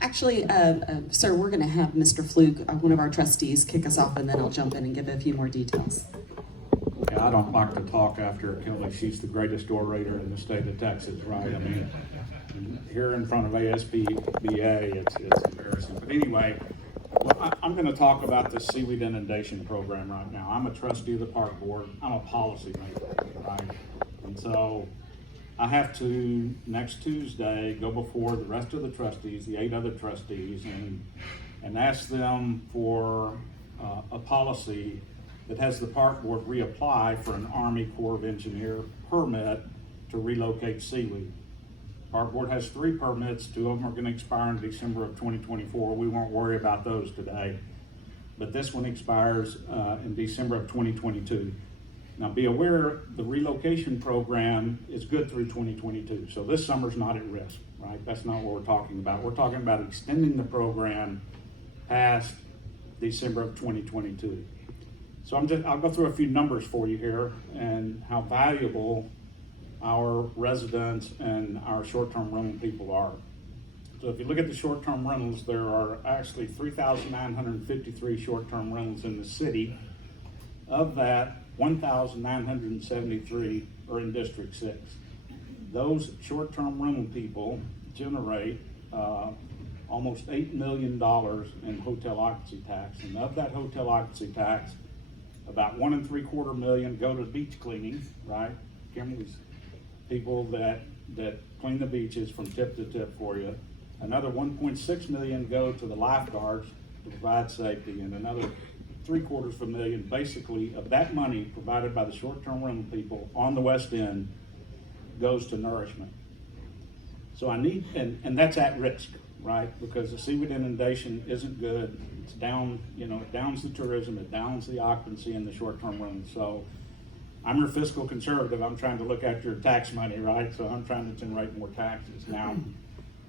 Actually, sir, we're going to have Mr. Fluke, one of our trustees, kick us off, and then I'll jump in and give a few more details. Yeah, I don't like to talk after Kelly. She's the greatest orator in the state of Texas, right? I mean, here in front of ASBA, it's embarrassing. But anyway, well, I'm going to talk about the Seaweed inundation program right now. I'm a trustee of the park board. I'm a policymaker, right? And so I have to, next Tuesday, go before the rest of the trustees, the 8 other trustees, and ask them for a policy that has the park board reapply for an Army Corps of Engineer permit to relocate Seaweed. Park board has 3 permits. 2 of them are going to expire in December of 2024. We won't worry about those today. But this one expires in December of 2022. Now be aware, the relocation program is good through 2022. So this summer's not at risk, right? That's not what we're talking about. We're talking about extending the program past December of 2022. So I'll go through a few numbers for you here and how valuable our residents and our short-term rental people are. So if you look at the short-term rentals, there are actually 3,953 short-term rentals in the city. Of that, 1,973 are in District 6. Those short-term rental people generate almost $8 million in hotel occupancy tax. And of that hotel occupancy tax, about $1.75 million go to beach cleaning, right? Kimberly's people that clean the beaches from tip to tip for you. Another $1.6 million go to the lifeguards to provide safety, and another $750,000 basically of that money provided by the short-term rental people on the West End goes to nourishment. So I need, and that's at risk, right? Because the Seaweed inundation isn't good. It's down, it downs the tourism, it downs the occupancy in the short-term rental. So I'm your fiscal conservative. I'm trying to look at your tax money, right? So I'm trying to generate more taxes. Now,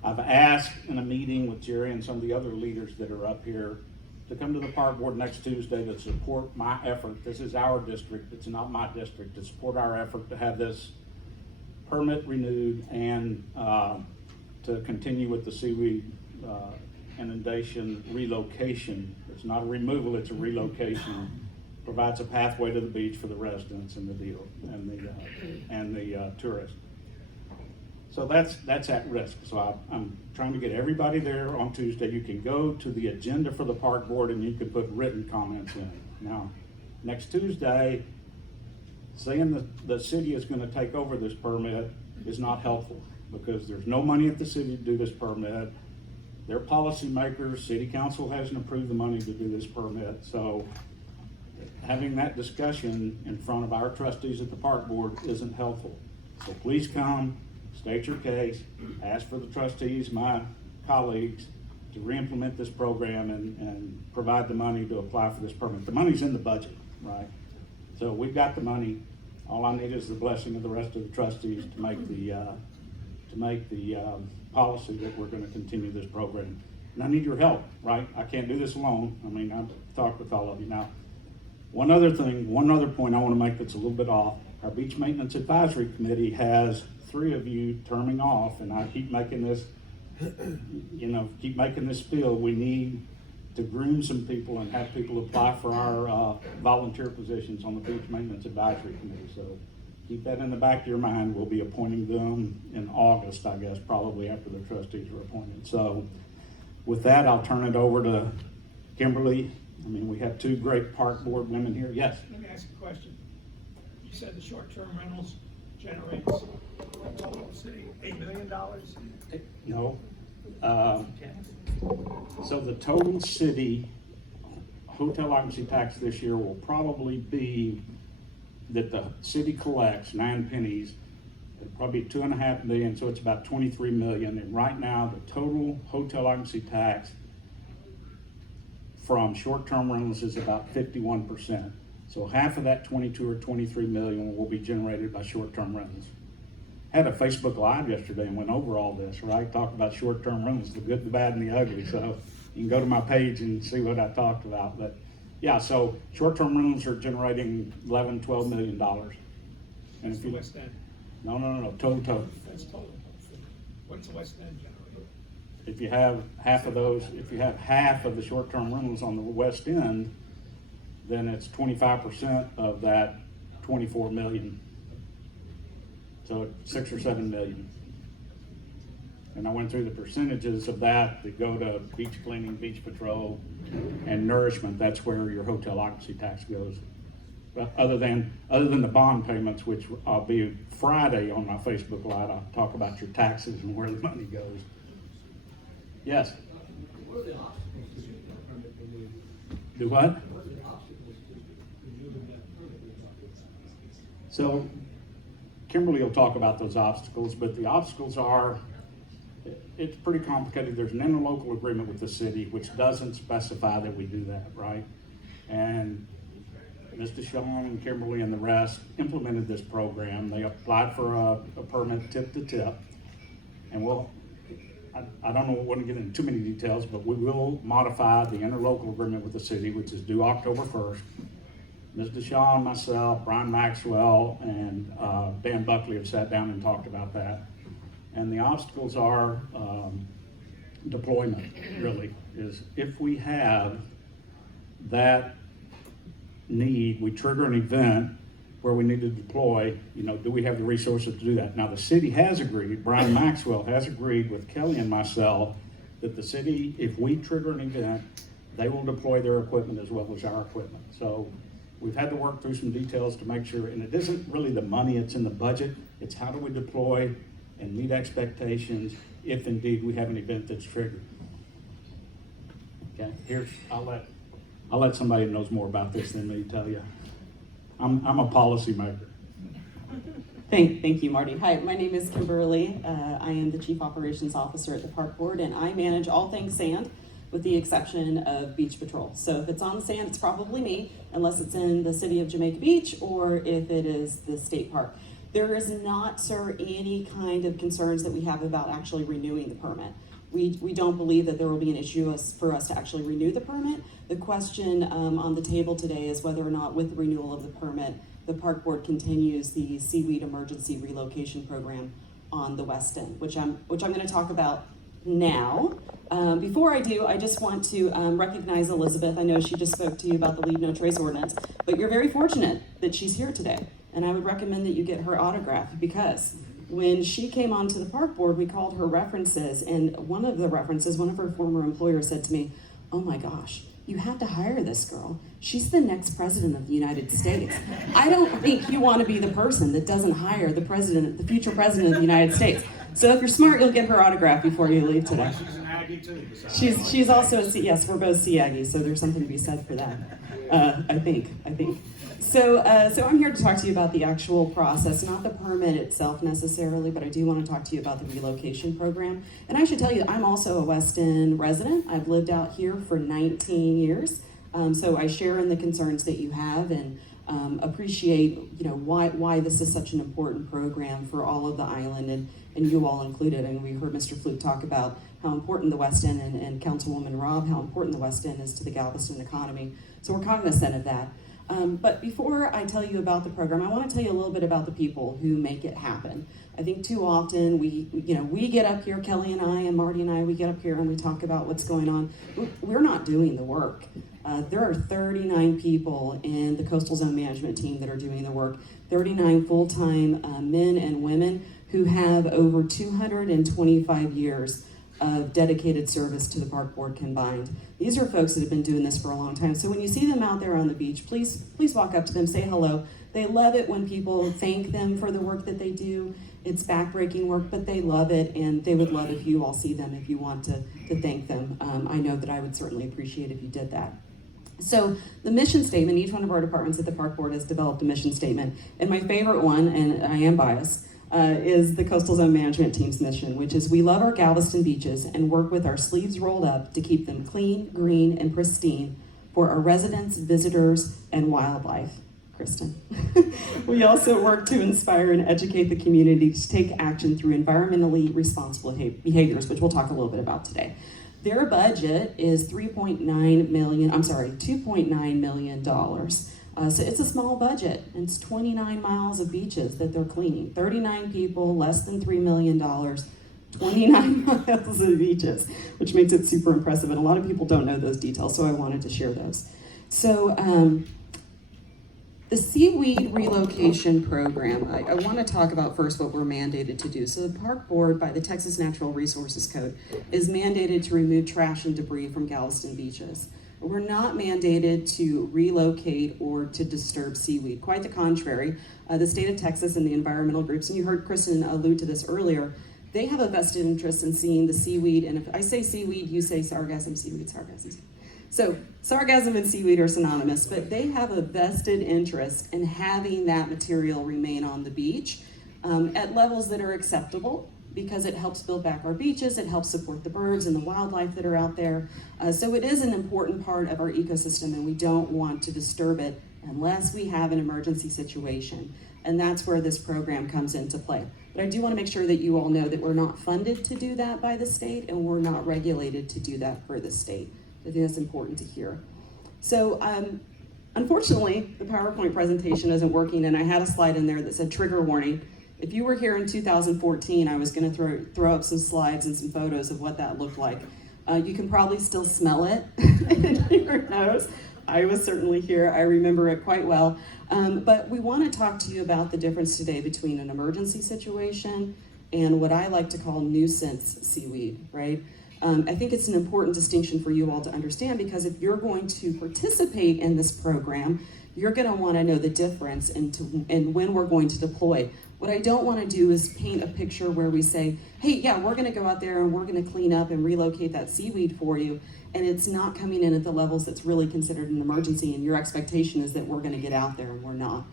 I've asked in a meeting with Jerry and some of the other leaders that are up here to come to the park board next Tuesday to support my effort. This is our district, it's not my district, to support our effort to have this permit renewed and to continue with the Seaweed inundation relocation. It's not a removal, it's a relocation. Provides a pathway to the beach for the residents and the tourists. So that's at risk. So I'm trying to get everybody there on Tuesday. You can go to the agenda for the park board and you can put written comments in. Now, next Tuesday, saying the city is going to take over this permit is not helpful because there's no money at the city to do this permit. They're policymakers. City council hasn't approved the money to do this permit. So having that discussion in front of our trustees at the park board isn't helpful. So please come, state your case, ask for the trustees, my colleagues, to re-implement this program and provide the money to apply for this permit. The money's in the budget, right? So we've got the money. All I need is the blessing of the rest of the trustees to make the policy that we're going to continue this program. And I need your help, right? I can't do this alone. I mean, I've talked with all of you. Now, one other point I want to make that's a little bit off. Our Beach Maintenance Advisory Committee has 3 of you terming off, and I keep making this, spiel. We need to groom some people and have people apply for our volunteer positions on the Beach Maintenance Advisory Committee. So keep that in the back of your mind. We'll be appointing them in August, I guess, probably after the trustees are appointed. So with that, I'll turn it over to Kimberly. I mean, we have 2 great park board women here. Yes? Let me ask a question. You said the short-term rentals generates total city $8 million? No. So the total city hotel occupancy tax this year will probably be that the city collects 9 pennies, probably 2.5 million, so it's about 23 million. And right now, the total hotel occupancy tax from short-term rentals is about 51%. So half of that 22 or 23 million will be generated by short-term rentals. I had a Facebook Live yesterday and went over all this, right? Talked about short-term rentals, the good, the bad, and the ugly. So you can go to my page and see what I talked about. But yeah, so short-term rentals are generating $11, $12 million. And if you West End. No, total. That's total. What's the West End generate? if you have half of those, if you have half of the short-term rentals on the west end, then it's 25% of that 24 million. So it's 6 or 7 million. And I went through the percentages of that go to beach cleaning, beach patrol, and nourishment. That's where your hotel occupancy tax goes. But other than the bond payments, which I'll be Friday on my Facebook Live, I'll talk about your taxes and where the money goes. Yes? What are the obstacles to getting that permit renewed? Do what? What are the obstacles to renewing that permit? So Kimberly will talk about those obstacles, but the obstacles are, it's pretty complicated. There's an interlocal agreement with the city which doesn't specify that we do that, right? And Mr. Sean and Kimberly and the rest implemented this program. They applied for a permit tip to tip. And I don't want to get into too many details, but we will modify the interlocal agreement with the city, which is due October 1st. Mr. Shaw, myself, Brian Maxwell, and Dan Buckley have sat down and talked about that. And the obstacles are deployment, really, is if we have that need, we trigger an event where we need to deploy, do we have the resources to do that? Now, the city has agreed, Brian Maxwell has agreed with Kelly and myself that the city, if we trigger an event, they will deploy their equipment as well as our equipment. So we've had to work through some details to make sure, and it isn't really the money, it's in the budget, it's how do we deploy and meet expectations if indeed we have an event that's triggered. Okay, I'll let somebody who knows more about this than me tell you. I'm a policy maker. Thank you, Marty. Hi, my name is Kimberly. I am the Chief Operations Officer at the Park Board, and I manage all things sand with the exception of beach patrol. So if it's on the sand, it's probably me, unless it's in the city of Jamaica Beach or if it is the state park. There is not, sir, any kind of concerns that we have about actually renewing the permit. We don't believe that there will be an issue for us to actually renew the permit. The question on the table today is whether or not with the renewal of the permit, the Park Board continues the Seaweed Emergency Relocation Program on the Weston, which I'm going to talk about now. Before I do, I just want to recognize Elizabeth. I know she just spoke to you about the Leave No Trace ordinance, but you're very fortunate that she's here today. And I would recommend that you get her autograph because when she came onto the Park Board, we called her references, and one of her former employers said to me, "Oh my gosh, you have to hire this girl. She's the next president of the United States." I don't think you want to be the person that doesn't hire the future president of the United States. So if you're smart, you'll get her autograph before you leave today. She's an Aggie too. She's also a yes, we're both Sea Aggies, so there's something to be said for that. I think. So I'm here to talk to you about the actual process, not the permit itself necessarily, but I do want to talk to you about the relocation program. And I should tell you, I'm also a Weston resident. I've lived out here for 19 years. So I share in the concerns that you have and appreciate, why this is such an important program for all of the island and you all included. And we heard Mr. Fluke talk about how important the West End and Councilwoman Robb, how important the West End is to the Galveston economy. So we're cognizant of that. But before I tell you about the program, I want to tell you a little bit about the people who make it happen. I think too often we get up here, Kelly and I and Marty and I, we get up here and we talk about what's going on. We're not doing the work. There are 39 people in the Coastal Zone Management team that are doing the work, 39 full-time men and women who have over 225 years of dedicated service to the Park Board combined. These are folks that have been doing this for a long time. So when you see them out there on the beach, please walk up to them, say hello. They love it when people thank them for the work that they do. It's backbreaking work, but they love it, and they would love if you all see them if you want to thank them. I know that I would certainly appreciate if you did that. So the mission statement, each one of our departments at the Park Board has developed a mission statement. And my favorite one, and I am biased, is the Coastal Zone Management Team's mission, which is we love our Galveston beaches and work with our sleeves rolled up to keep them clean, green, and pristine for our residents, visitors, and wildlife. Kristen. We also work to inspire and educate the community to take action through environmentally responsible behaviors, which we'll talk a little bit about today. Their budget is $2.9 million. So it's a small budget. It's 29 miles of beaches that they're cleaning. 39 people, less than $3 million. 29 miles of beaches, which makes it super impressive. And a lot of people don't know those details, so I wanted to share those. So the Seaweed Relocation Program, I want to talk about first what we're mandated to do. So the Park Board, by the Texas Natural Resources Code, is mandated to remove trash and debris from Galveston beaches. We're not mandated to relocate or to disturb seaweed. Quite the contrary. The state of Texas and the environmental groups, and you heard Kristen allude to this earlier, they have a vested interest in seeing the seaweed, and if I say seaweed, you say sargassum, seaweed, sargassum. So sargassum and seaweed are synonymous, but they have a vested interest in having that material remain on the beach at levels that are acceptable, because it helps build back our beaches, it helps support the birds and the wildlife that are out there. So it is an important part of our ecosystem, and we don't want to disturb it unless we have an emergency situation. And that's where this program comes into play. But I do want to make sure that you all know that we're not funded to do that by the state, and we're not regulated to do that per the state. I think that's important to hear. So unfortunately, the PowerPoint presentation isn't working, and I had a slide in there that said trigger warning. If you were here in 2014, I was going to throw up some slides and some photos of what that looked like. You can probably still smell it in your nose. I was certainly here. I remember it quite well. But we want to talk to you about the difference today between an emergency situation and what I like to call nuisance seaweed, right? I think it's an important distinction for you all to understand, because if you're going to participate in this program, you're going to want to know the difference and when we're going to deploy. What I don't want to do is paint a picture where we say, hey, yeah, we're going to go out there and we're going to clean up and relocate that seaweed for you, and it's not coming in at the levels that's really considered an emergency, and your expectation is that we're going to get out there, and we're not.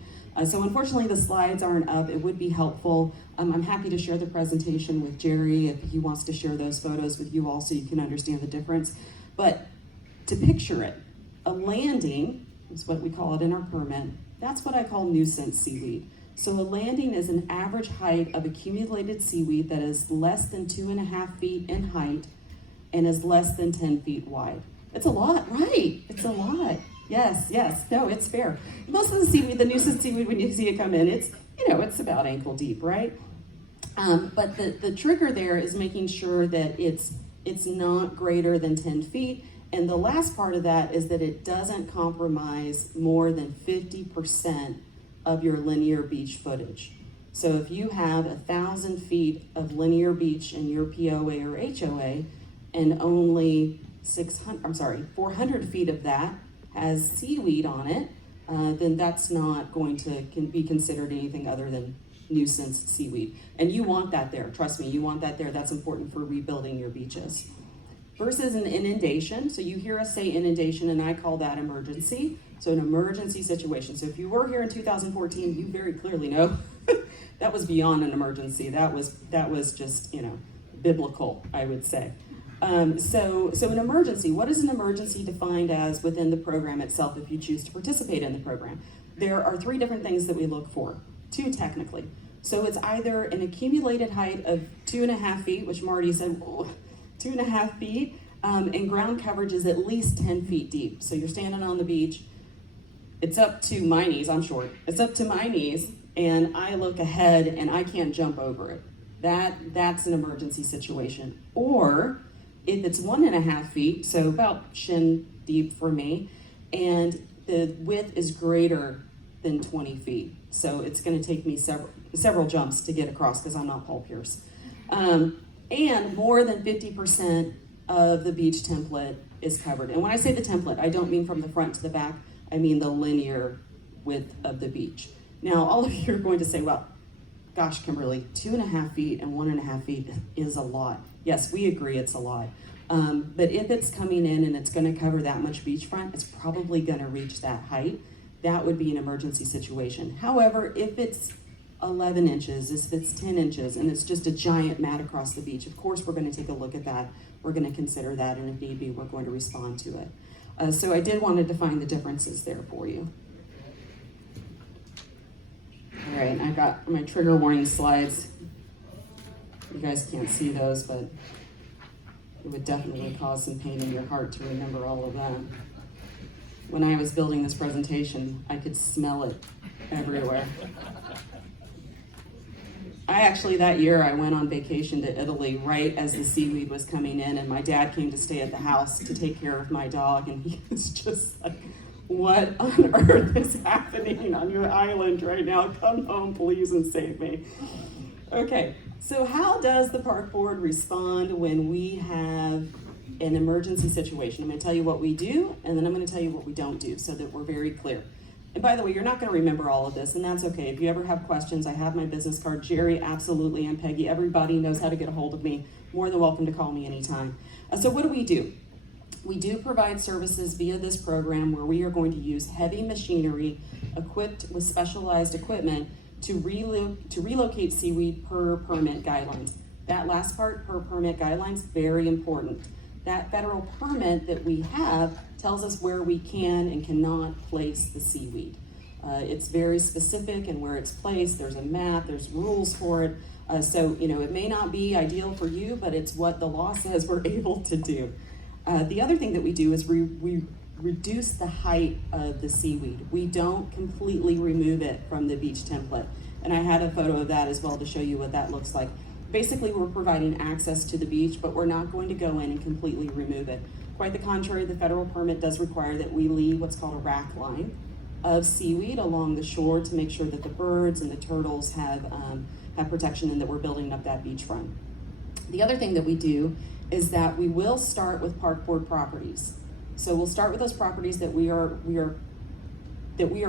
So unfortunately, the slides aren't up. It would be helpful. I'm happy to share the presentation with Jerry if he wants to share those photos with you all so you can understand the difference. But to picture it, a landing is what we call it in our permit. That's what I call nuisance seaweed. So a landing is an average height of accumulated seaweed that is less than 2.5 feet in height and is less than 10 feet wide. It's a lot, right? It's a lot. Yes, no, it's fair. Most of the seaweed, the nuisance seaweed, when you see it come in, it's, it's about ankle deep, right? But the trigger there is making sure that it's not greater than 10 feet. And the last part of that is that it doesn't compromise more than 50% of your linear beach footage. So if you have 1,000 feet of linear beach in your POA or HOA, and only 400 feet of that has seaweed on it, then that's not going to be considered anything other than nuisance seaweed. And you want that there, trust me, you want that there. That's important for rebuilding your beaches. Versus an inundation, so you hear us say inundation, and I call that emergency. So an emergency situation. So if you were here in 2014, you very clearly know that was beyond an emergency. That was just, biblical, I would say. So an emergency, what is an emergency defined as within the program itself if you choose to participate in the program? There are 3 different things that we look for, 2 technically. So it's either an accumulated height of 2.5 feet, which Marty said, 2.5 feet, and ground coverage is at least 10 feet deep. So you're standing on the beach, it's up to my knees, I'm short, it's up to my knees, and I look ahead and I can't jump over it. That's an emergency situation. Or if it's 1.5 feet, so about shin deep for me, and the width is greater than 20 feet. So it's gonna take me several jumps to get across because I'm not Paul Pierce. And more than 50% of the beach template is covered. And when I say the template, I don't mean from the front to the back, I mean the linear width of the beach. Now, all of you are going to say, well, gosh, Kimberly, 2.5 feet and 1.5 feet is a lot. Yes, we agree it's a lot. But if it's coming in and it's gonna cover that much beachfront, it's probably gonna reach that height. That would be an emergency situation. However, if it's 11 inches, if it's 10 inches, and it's just a giant mat across the beach, of course we're gonna take a look at that. We're gonna consider that, and if need be, we're going to respond to it. So I did want to define the differences there for you. All right, I got my trigger warning slides. You guys can't see those, but it would definitely cause some pain in your heart to remember all of them. When I was building this presentation, I could smell it everywhere. I actually, that year, I went on vacation to Italy right as the seaweed was coming in, and my dad came to stay at the house to take care of my dog, and he was just like, what on earth is happening on your island right now? Come home, please, and save me. Okay, so how does the park board respond when we have an emergency situation? I'm going to tell you what we do, and then I'm going to tell you what we don't do so that we're very clear. And by the way, you're not going to remember all of this, and that's okay. If you ever have questions, I have my business card. Jerry, absolutely, and Peggy, everybody knows how to get a hold of me. More than welcome to call me anytime. So what do? We do provide services via this program where we are going to use heavy machinery equipped with specialized equipment to relocate seaweed per permit guidelines. That last part, per permit guidelines, very important. That federal permit that we have tells us where we can and cannot place the seaweed. It's very specific in where it's placed. There's a map, there's rules for it. So, it may not be ideal for you, but it's what the law says we're able to do. The other thing that we do is we reduce the height of the seaweed. We don't completely remove it from the beach template. And I had a photo of that as well to show you what that looks like. Basically, we're providing access to the beach, but we're not going to go in and completely remove it. Quite the contrary, the federal permit does require that we leave what's called a rack line of seaweed along the shore to make sure that the birds and the turtles have protection and that we're building up that beachfront. The other thing that we do is that we will start with park board properties. So we'll start with those properties that we are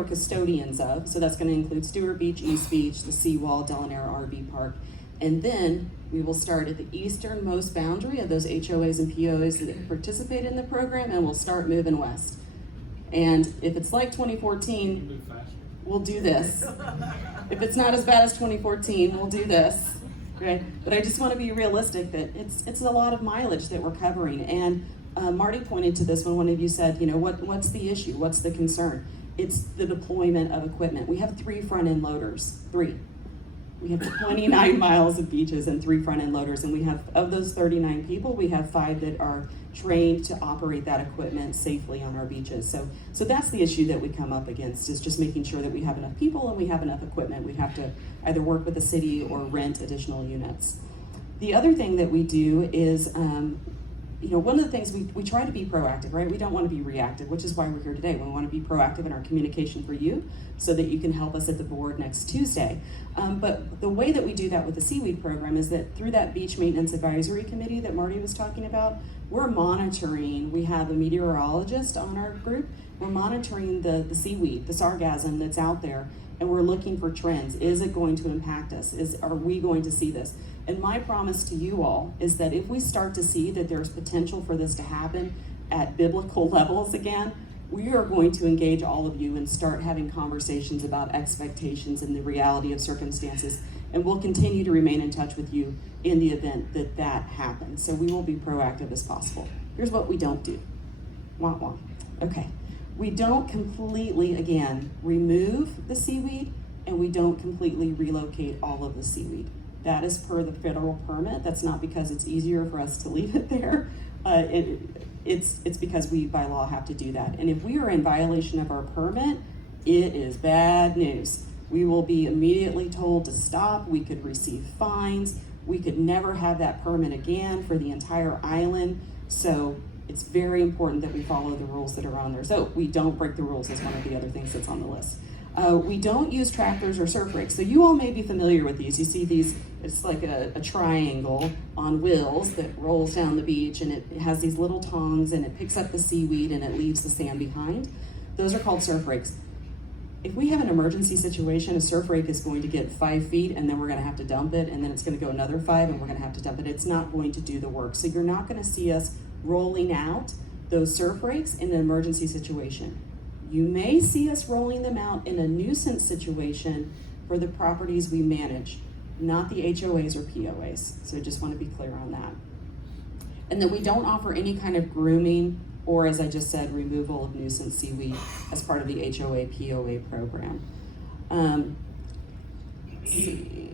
custodians of. So that's going to include Stewart Beach, East Beach, the Seawall, Delanera RV Park. And then we will start at the easternmost boundary of those HOAs and POAs that participate in the program, and we'll start moving west. And if it's like 2014, we'll do this. If it's not as bad as 2014, we'll do this. Okay? But I just want to be realistic that it's a lot of mileage that we're covering. And Marty pointed to this when one of you said, what's the issue? What's the concern? It's the deployment of equipment. We have 3 front-end loaders, 3. We have 29 miles of beaches and 3 front-end loaders, and we have, of those 39 people, we have 5 that are trained to operate that equipment safely on our beaches. So that's the issue that we come up against, is just making sure that we have enough people and we have enough equipment. We have to either work with the city or rent additional units. The other thing that we do is, one of the things we try to be proactive, right? We don't want to be reactive, which is why we're here today. We want to be proactive in our communication for you so that you can help us at the board next Tuesday. But the way that we do that with the Seaweed program is that through that Beach Maintenance Advisory Committee that Marty was talking about, we're monitoring. We have a meteorologist on our group. We're monitoring the seaweed, the sargassum that's out there, and we're looking for trends. Is it going to impact us? Are we going to see this? And my promise to you all is that if we start to see that there's potential for this to happen at biblical levels again, we are going to engage all of you and start having conversations about expectations and the reality of circumstances. And we'll continue to remain in touch with you in the event that that happens. So we will be proactive as possible. Here's what we don't do. Wah, wah. Okay. We don't completely, again, remove the seaweed, and we don't completely relocate all of the seaweed. That is per the federal permit. That's not because it's easier for us to leave it there. It's because we, by law, have to do that. And if we are in violation of our permit, it is bad news. We will be immediately told to stop. We could receive fines. We could never have that permit again for the entire island. So it's very important that we follow the rules that are on there. So we don't break the rules is one of the other things that's on the list. We don't use tractors or surf rigs. So you all may be familiar with these. You see these, it's like a triangle on wheels that rolls down the beach, and it has these little tongs, and it picks up the seaweed and it leaves the sand behind. Those are called surf rigs. If we have an emergency situation, a surf rig is going to get 5 feet, and then we're going to have to dump it, and then it's going to go another 5, and we're going to have to dump it. It's not going to do the work. So you're not going to see us rolling out those surf rigs in an emergency situation. You may see us rolling them out in a nuisance situation for the properties we manage, not the HOAs or POAs. So I just want to be clear on that. And then we don't offer any kind of grooming or, as I just said, removal of nuisance seaweed as part of the HOA POA program. Let's see.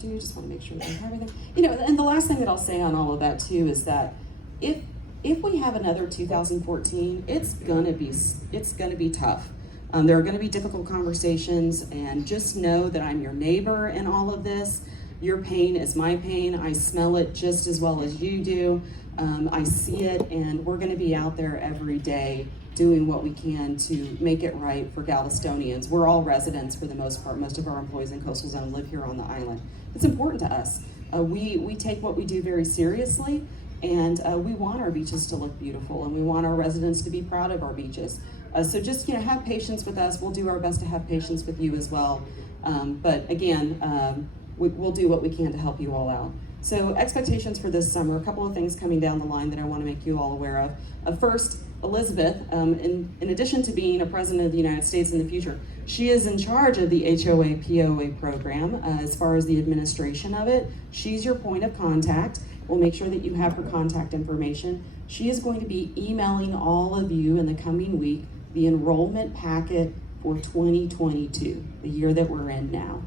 Just want to make sure that I have everything. And the last thing that I'll say on all of that too is that if we have another 2014, it's gonna be tough. There are going to be difficult conversations, and just know that I'm your neighbor in all of this. Your pain is my pain. I smell it just as well as you do. I see it, and we're going to be out there every day doing what we can to make it right for Galvestonians. We're all residents for the most part. Most of our employees in Coastal Zone live here on the island. It's important to us. We take what we do very seriously, and we want our beaches to look beautiful, and we want our residents to be proud of our beaches. So just have patience with us. We'll do our best to have patience with you as well. But again, we'll do what we can to help you all out. So expectations for this summer, a couple of things coming down the line that I want to make you all aware of. First, Elizabeth, in addition to being a president of the United States in the future, she is in charge of the HOA-POA program as far as the administration of it. She's your point of contact. We'll make sure that you have her contact information. She is going to be emailing all of you in the coming week the enrollment packet for 2022, the year that we're in now.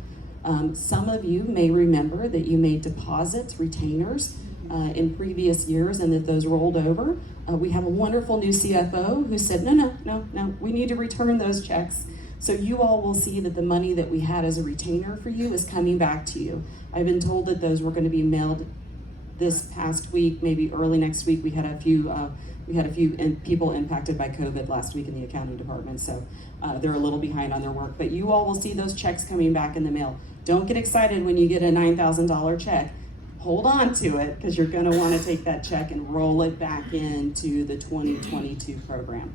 Some of you may remember that you made deposits, retainers, in previous years, and that those rolled over. We have a wonderful new CFO who said, no, we need to return those checks. So you all will see that the money that we had as a retainer for you is coming back to you. I've been told that those were going to be mailed this past week, maybe early next week. We had a few people impacted by COVID last week in the accounting department, so they're a little behind on their work. But you all will see those checks coming back in the mail. Don't get excited when you get a $9,000 check. Hold on to it, because you're going to want to take that check and roll it back into the 2022 program.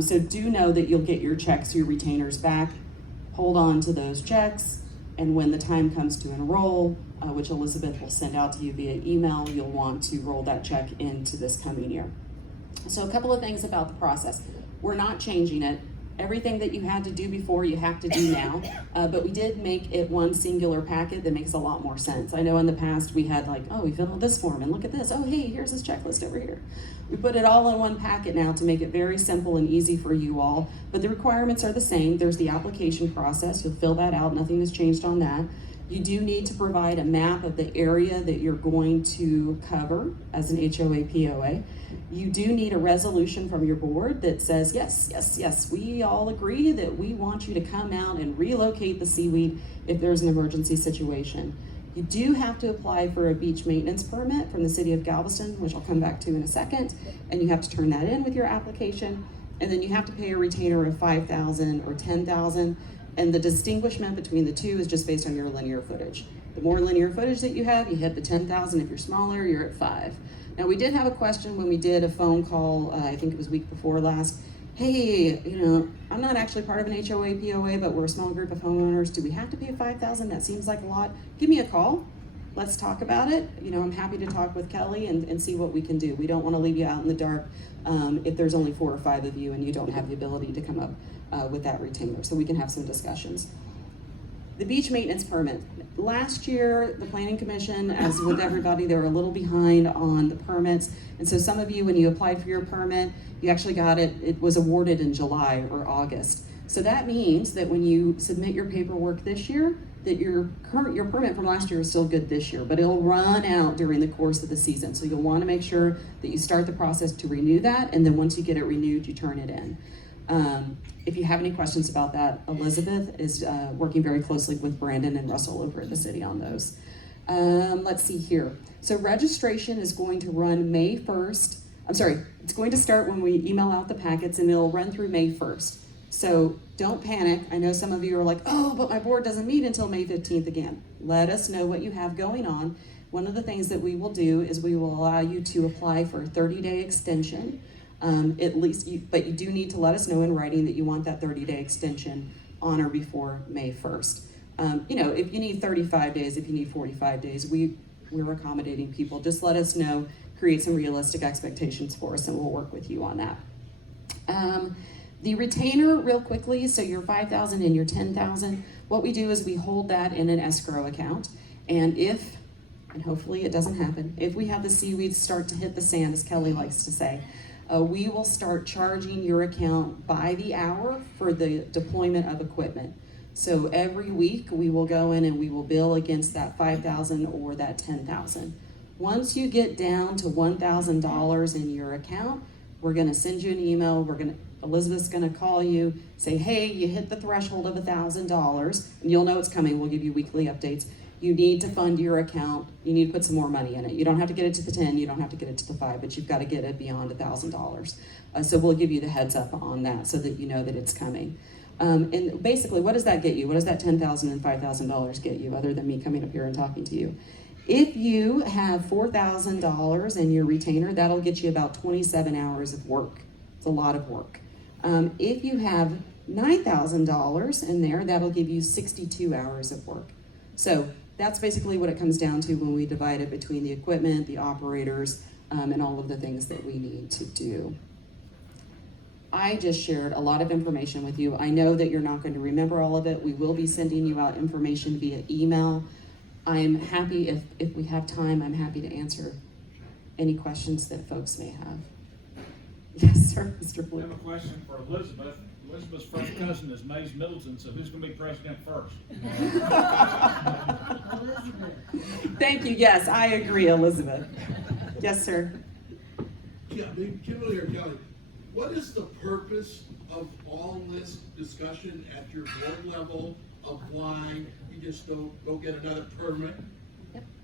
So do know that you'll get your checks, your retainers back. Hold on to those checks, and when the time comes to enroll, which Elizabeth will send out to you via email, you'll want to roll that check into this coming year. So a couple of things about the process. We're not changing it. Everything that you had to do before, you have to do now, but we did make it one singular packet that makes a lot more sense. I know in the past we had we filled out this form and look at this. Oh, hey, here's this checklist over here. We put it all in one packet now to make it very simple and easy for you all, but the requirements are the same. There's the application process. You'll fill that out. Nothing has changed on that. You do need to provide a map of the area that you're going to cover as an HOA-POA. You do need a resolution from your board that says, yes, we all agree that we want you to come out and relocate the Seaweed if there's an emergency situation. You do have to apply for a beach maintenance permit from the city of Galveston, which I'll come back to in a second, and you have to turn that in with your application, and then you have to pay a retainer of $5,000 or $10,000. And the distinguishment between the two is just based on your linear footage. The more linear footage that you have, you hit the 10,000. If you're smaller, you're at 5. Now, we did have a question when we did a phone call, I think it was week before last. Hey, I'm not actually part of an HOA, POA, but we're a small group of homeowners. Do we have to pay $5,000? That seems like a lot. Give me a call. Let's talk about it. I'm happy to talk with Kelly and see what we can do. We don't want to leave you out in the dark if there's only 4 or 5 of you and you don't have the ability to come up with that retainer, so we can have some discussions. The beach maintenance permit. Last year, the Planning Commission, as with everybody, they were a little behind on the permits, and so some of you, when you applied for your permit, you actually got it, it was awarded in July or August. So that means that when you submit your paperwork this year, that your permit from last year is still good this year, but it'll run out during the course of the season. So you'll want to make sure that you start the process to renew that, and then once you get it renewed, you turn it in. If you have any questions about that, Elizabeth is working very closely with Brandon and Russell over at the city on those. Let's see here. So registration is going to run May 1st. It's going to start when we email out the packets, and it'll run through May 1st. So don't panic. I know some of you are like, oh, but my board doesn't meet until May 15th again. Let us know what you have going on. One of the things that we will do is we will allow you to apply for a 30-day extension. But you do need to let us know in writing that you want that 30-day extension on or before May 1st. If you need 35 days, if you need 45 days, we're accommodating people. Just let us know, create some realistic expectations for us, and we'll work with you on that. The retainer, real quickly, so your $5,000 and your $10,000, what we do is we hold that in an escrow account, and hopefully it doesn't happen, if we have the seaweeds start to hit the sand, as Kelly likes to say, we will start charging your account by the hour for the deployment of equipment. So every week we will go in and we will bill against that $5,000 or that $10,000. Once you get down to $1,000 in your account, we're going to send you an email. Elizabeth's gonna call you, say, hey, you hit the threshold of $1,000, and you'll know it's coming. We'll give you weekly updates. You need to fund your account. You need to put some more money in it. You don't have to get it to the 10, you don't have to get it to the 5, but you've got to get it beyond $1,000. So we'll give you the heads up on that so that you know that it's coming. And basically, what does that get you? What does that $10,000 and $5,000 get you, other than me coming up here and talking to you? If you have $4,000 in your retainer, that'll get you about 27 hours of work. It's a lot of work. If you have $9,000 in there, that'll give you 62 hours of work. So that's basically what it comes down to when we divide it between the equipment, the operators, and all of the things that we need to do. I just shared a lot of information with you. I know that you're not going to remember all of it. We will be sending you out information via email. I'm happy, if we have time, I'm happy to answer any questions that folks may have. Yes, sir, Mr. I Blue. have a question for Elizabeth. Elizabeth's first cousin is Mays Middleton, so who's going to be president first? Thank you. Yes, I agree, Elizabeth. Yes, sir. Yeah, Kimberly or Kelly, what is the purpose of all this discussion at your board level of why you just don't go get another permit?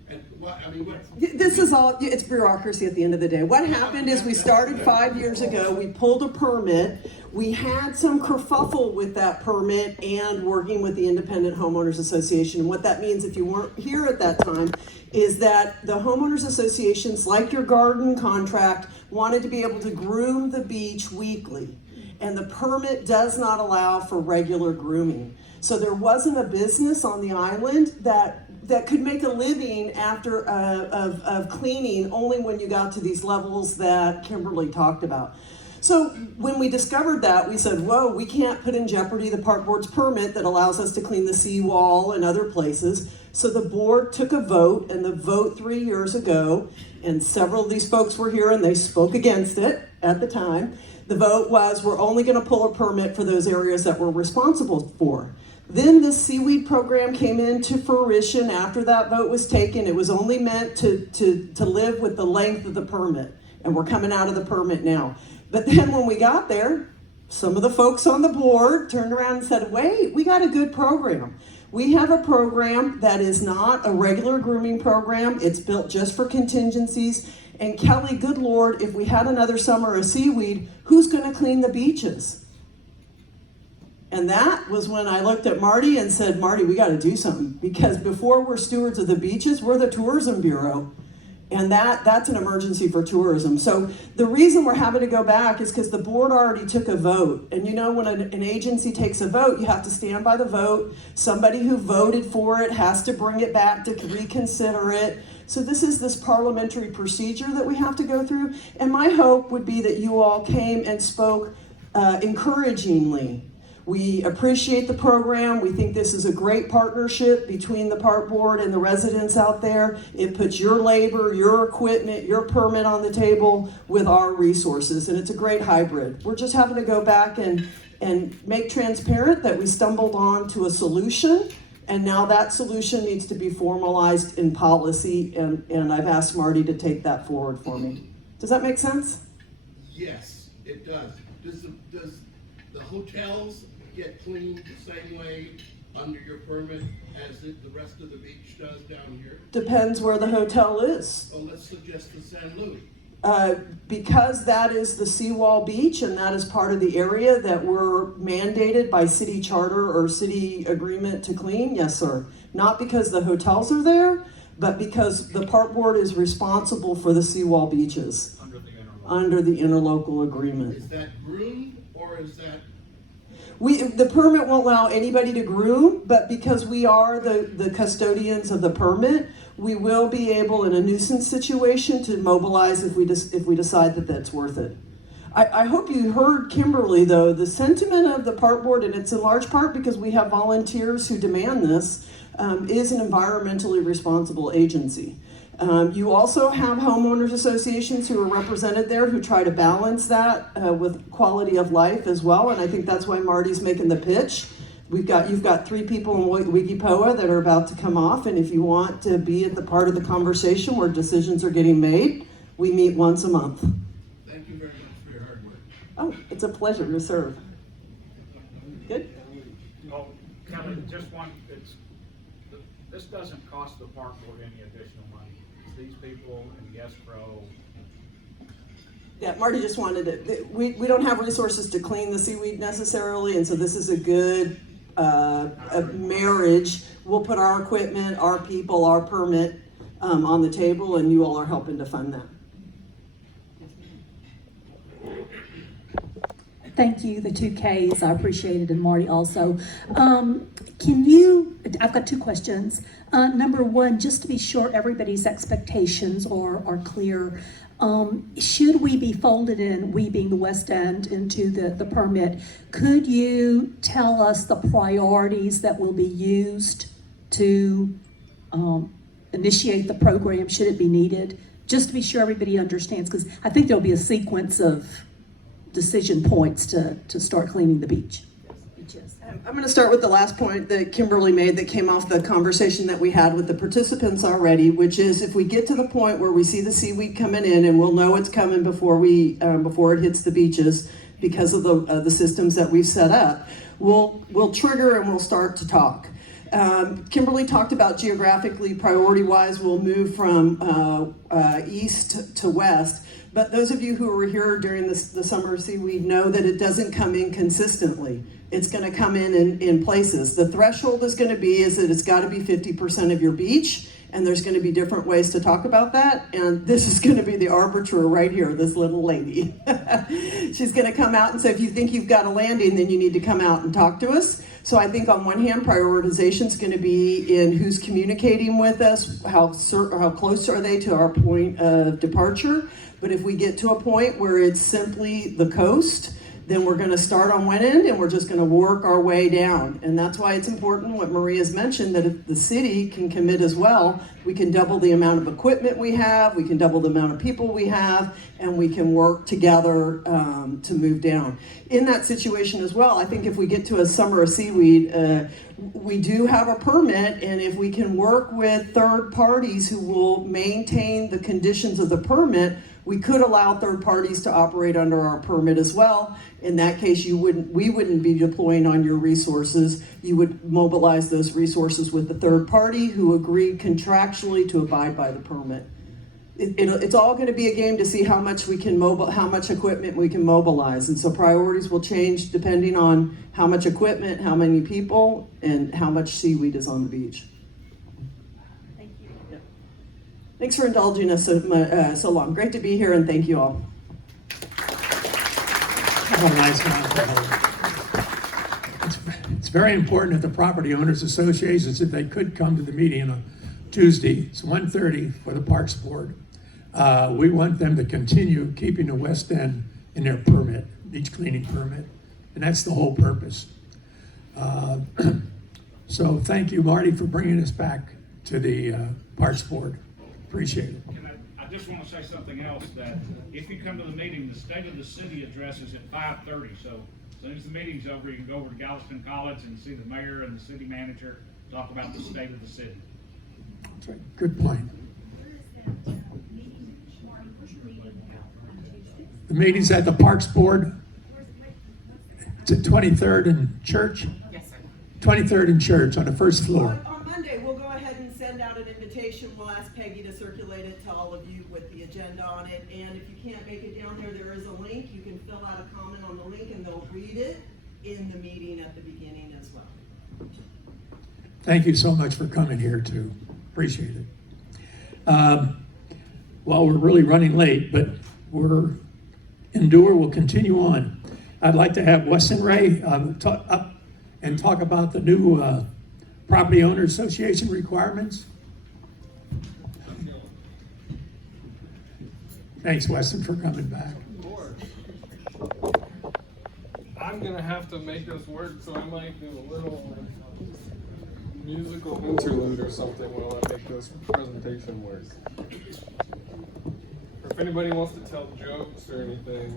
And what, I mean, what? This is all, it's bureaucracy at the end of the day. What happened is we started 5 years ago, we pulled a permit, we had some kerfuffle with that permit and working with the Independent Homeowners Association. And what that means, if you weren't here at that time, is that the homeowners associations, like your garden contract, wanted to be able to groom the beach weekly. And the permit does not allow for regular grooming. So there wasn't a business on the island that could make a living after of cleaning only when you got to these levels that Kimberly talked about. So when we discovered that, we said, whoa, we can't put in jeopardy the park board's permit that allows us to clean the seawall and other places. So the board took a vote, and the vote 3 years ago, and several of these folks were here and they spoke against it at the time. The vote was, we're only gonna pull a permit for those areas that we're responsible for. Then the Seaweed program came into fruition after that vote was taken. It was only meant to live with the length of the permit, and we're coming out of the permit now. But then when we got there, some of the folks on the board turned around and said, wait, we got a good program. We have a program that is not a regular grooming program. It's built just for contingencies. And Kelly, good Lord, if we had another summer of Seaweed, who's gonna clean the beaches? And that was when I looked at Marty and said, Marty, we got to do something, because before we're stewards of the beaches, we're the tourism bureau. And that's an emergency for tourism. So the reason we're having to go back is because the board already took a vote. And you know, when an agency takes a vote, you have to stand by the vote. Somebody who voted for it has to bring it back to reconsider it. So this is this parliamentary procedure that we have to go through. And my hope would be that you all came and spoke encouragingly. We appreciate the program. We think this is a great partnership between the park board and the residents out there. It puts your labor, your equipment, your permit on the table with our resources, and it's a great hybrid. We're just having to go back and make transparent that we stumbled on to a solution, and now that solution needs to be formalized in policy, and I've asked Marty to take that forward for me. Does that make sense? Yes, it does. Does the hotels get cleaned the same way under your permit as the rest of the beach does down here? Depends where the hotel is. Oh, let's suggest the San Luis. Because that is the seawall beach and that is part of the area that we're mandated by city charter or city agreement to clean, yes, sir. Not because the hotels are there, but because the park board is responsible for the seawall beaches under the interlocal agreement. Is that groomed or is that? The permit won't allow anybody to groom, but because we are the custodians of the permit, we will be able, in a nuisance situation, to mobilize if we decide that that's worth it. I hope you heard Kimberly, though. The sentiment of the park board, and it's in large part because we have volunteers who demand this, is an environmentally responsible agency. You also have homeowners associations who are represented there who try to balance that with quality of life as well, and I think that's why Marty's making the pitch. You've got 3 people in Wgipoa that are about to come off, and if you want to be at the part of the conversation where decisions are getting made, we meet once a month. Thank you very much for your hard work. Oh, it's a pleasure to serve. Good? Oh, Kelly, just one, this doesn't cost the park board any additional money. It's these people and the escrow. Yeah, Marty just wanted to, we don't have resources to clean the seaweed necessarily, and so this is a good a marriage. We'll put our equipment, our people, our permit on the table, and you all are helping to fund that. Thank you, the two Ks, I appreciate it, and Marty also. I've got two questions. Number one, just to be sure everybody's expectations are clear, should we be folded in, we being the West End, into the permit, could you tell us the priorities that will be used to initiate the program, should it be needed? Just to be sure everybody understands, because I think there'll be a sequence of decision points to start cleaning the beach. I'm going to start with the last point that Kimberly made that came off the conversation that we had with the participants already, which is if we get to the point where we see the seaweed coming in, and we'll know it's coming before it hits the beaches because of the systems that we've set up, we'll trigger and we'll start to talk. Kimberly talked about geographically, priority-wise, we'll move from east to west. But those of you who were here during the summer seaweed know that it doesn't come in consistently. It's going to come in places. The threshold is going to be is that it's got to be 50% of your beach, and there's going to be different ways to talk about that. And this is going to be the arbiter right here, this little lady. She's going to come out and say, if you think you've got a landing, then you need to come out and talk to us. So I think on one hand, prioritization is going to be in who's communicating with us, how close are they to our point of departure. But if we get to a point where it's simply the coast, then we're going to start on one end and we're just going to work our way down. And that's why it's important what Maria's mentioned, that if the city can commit as well, we can double the amount of equipment we have, we can double the amount of people we have, and we can work together to move down. In that situation as well, I think if we get to a summer of seaweed, we do have a permit, and if we can work with third parties who will maintain the conditions of the permit, we could allow third parties to operate under our permit as well. In that case, we wouldn't be deploying on your resources. You would mobilize those resources with the third party who agreed contractually to abide by the permit. It's all going to be a game to see how much how much equipment we can mobilize, and so priorities will change depending on how much equipment, how many people, and how much seaweed is on the beach. Thank you. Yeah. Thanks for indulging us so long. Great to be here, and thank you all. Have a nice one. It's very important that the property owners associations, if they could come to the meeting on a Tuesday, it's 1:30 for the Parks Board. We want them to continue keeping the West End in their permit, beach cleaning permit, and that's the whole purpose. So thank you, Marty, for bringing us back to the Parks Board. Appreciate it. I just want to say something else, that if you come to the meeting, the State of the City address is at 5:30. So as soon as the meeting's over, you can go over to Galveston College and see the mayor and the city manager talk about the state of the city. That's right. Good point. The meeting's at the Parks Board. It's at 23rd and Church? Yes, sir. 23rd and Church on the first floor. On Monday, we'll go ahead and send out an invitation. We'll ask Peggy to circulate it to all of you with the agenda on it. And if you can't make it down there, there is a link. You can fill out a comment on the link and they'll read it in the meeting at the beginning as well. Thank you so much for coming here too. Appreciate it. Well, we're really running late, but we'll continue on. I'd like to have Weston Ray up and talk about the new Property Owner Association requirements. Thanks, Weston, for coming back. I'm gonna have to make this work, so I might do a little musical interlude or something while I make this presentation work. Or if anybody wants to tell jokes or anything.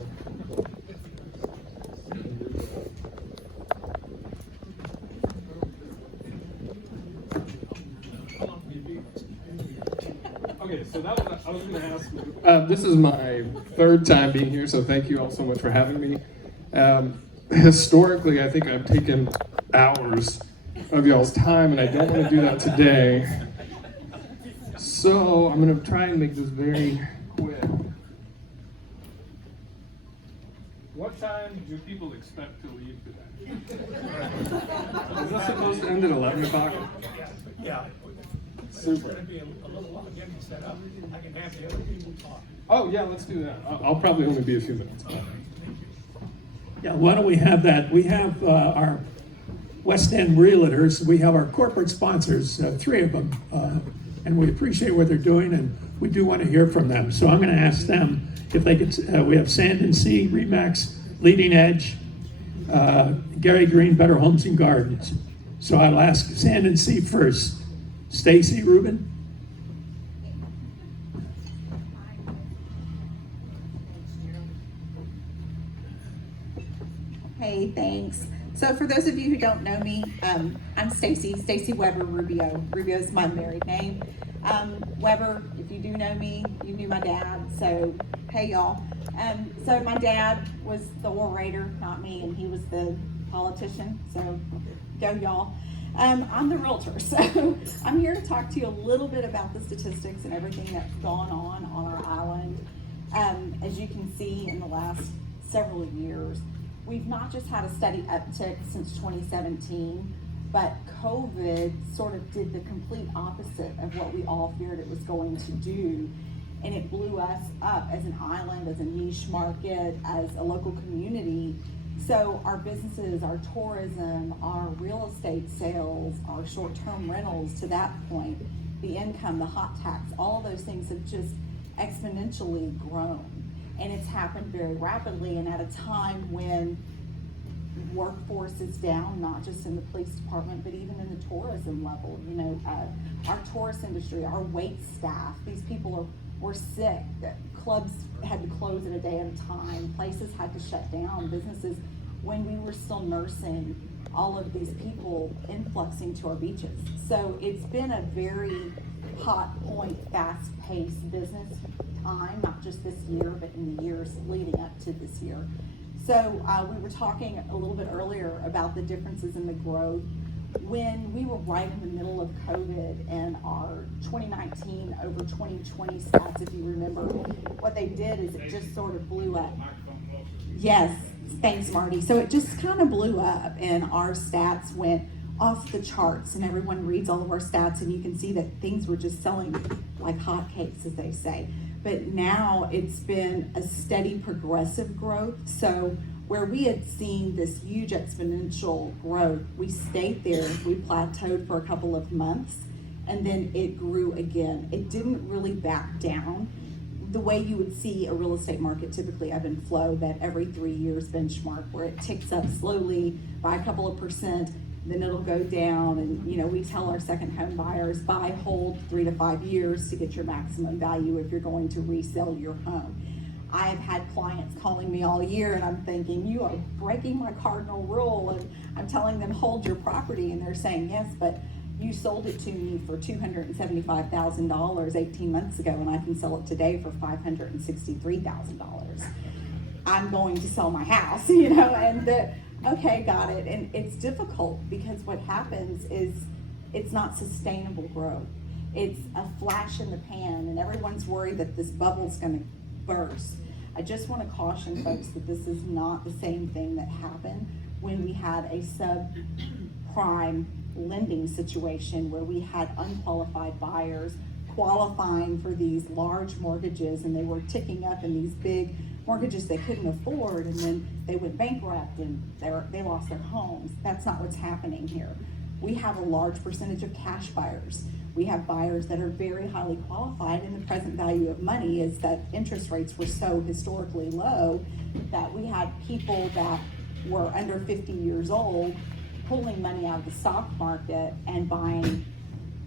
Okay, so I was gonna ask, this is my third time being here, so thank you all so much for having me. Historically, I think I've taken hours of y'all's time, and I don't want to do that today. So I'm going to try and make this very quick. What time do people expect to leave today? Is this supposed to end at 11 o'clock? Yeah. Super. It's gonna be a little while getting set up. I can have the other people talk. Oh, yeah, let's do that. I'll probably only be a few minutes. Yeah, why don't we have that? We have our West End Realtors, we have our corporate sponsors, 3 of them, and we appreciate what they're doing, and we do want to hear from them. So I'm going to ask them if they could, we have Sand and Sea, Remax, Leading Edge, Gary Green, Better Homes and Gardens. So I'll ask Sand and Sea first. Stacy Rubin? Hey, thanks. So for those of you who don't know me, I'm Stacy Weber Rubio. Rubio is my married name. Weber, if you do know me, you knew my dad, so hey y'all. So my dad was the orator, not me, and he was the politician, so go y'all. I'm the realtor, so I'm here to talk to you a little bit about the statistics and everything that's gone on our island. As you can see in the last several years, we've not just had a steady uptick since 2017, but COVID sort of did the complete opposite of what we all feared it was going to do. And it blew us up as an island, as a niche market, as a local community. So our businesses, our tourism, our real estate sales, our short-term rentals, to that point, the income, the hot tax, all of those things have just exponentially grown. And it's happened very rapidly and at a time when workforce is down, not just in the police department, but even in the tourism level. You know, our tourist industry, our wait staff, these people were sick. Clubs had to close at a day at a time. Places had to shut down. Businesses, when we were still nursing all of these people influxing to our beaches. So it's been a very hot point, fast-paced business time, not just this year, but in the years leading up to this year. So we were talking a little bit earlier about the differences in the growth. When we were right in the middle of COVID and our 2019 over 2020 stats, if you remember, what they did is it just sort of blew up. Yes, thanks, Marty. So it just kind of blew up and our stats went off the charts, and everyone reads all of our stats and you can see that things were just selling like hotcakes, as they say. But now it's been a steady progressive growth. So where we had seen this huge exponential growth, we stayed there, we plateaued for a couple of months, and then it grew again. It didn't really back down the way you would see a real estate market typically ebb and flow, that every 3 years benchmark where it ticks up slowly by a couple of percent, then it'll go down. And you know, we tell our second home buyers, buy, hold 3 to 5 years to get your maximum value if you're going to resell your home. I've had clients calling me all year and I'm thinking, you are breaking my cardinal rule, and I'm telling them hold your property, and they're saying, yes, but you sold it to me for $275,000 18 months ago and I can sell it today for $563,000. I'm going to sell my house, you know, and okay, got it. And it's difficult because what happens is it's not sustainable growth. It's a flash in the pan and everyone's worried that this bubble's gonna burst. I just want to caution folks that this is not the same thing that happened when we had a subprime lending situation where we had unqualified buyers qualifying for these large mortgages, and they were ticking up in these big mortgages they couldn't afford, and then they went bankrupt and they lost their homes. That's not what's happening here. We have a large percentage of cash buyers. We have buyers that are very highly qualified, and the present value of money is that interest rates were so historically low that we had people that were under 50 years old pulling money out of the stock market and buying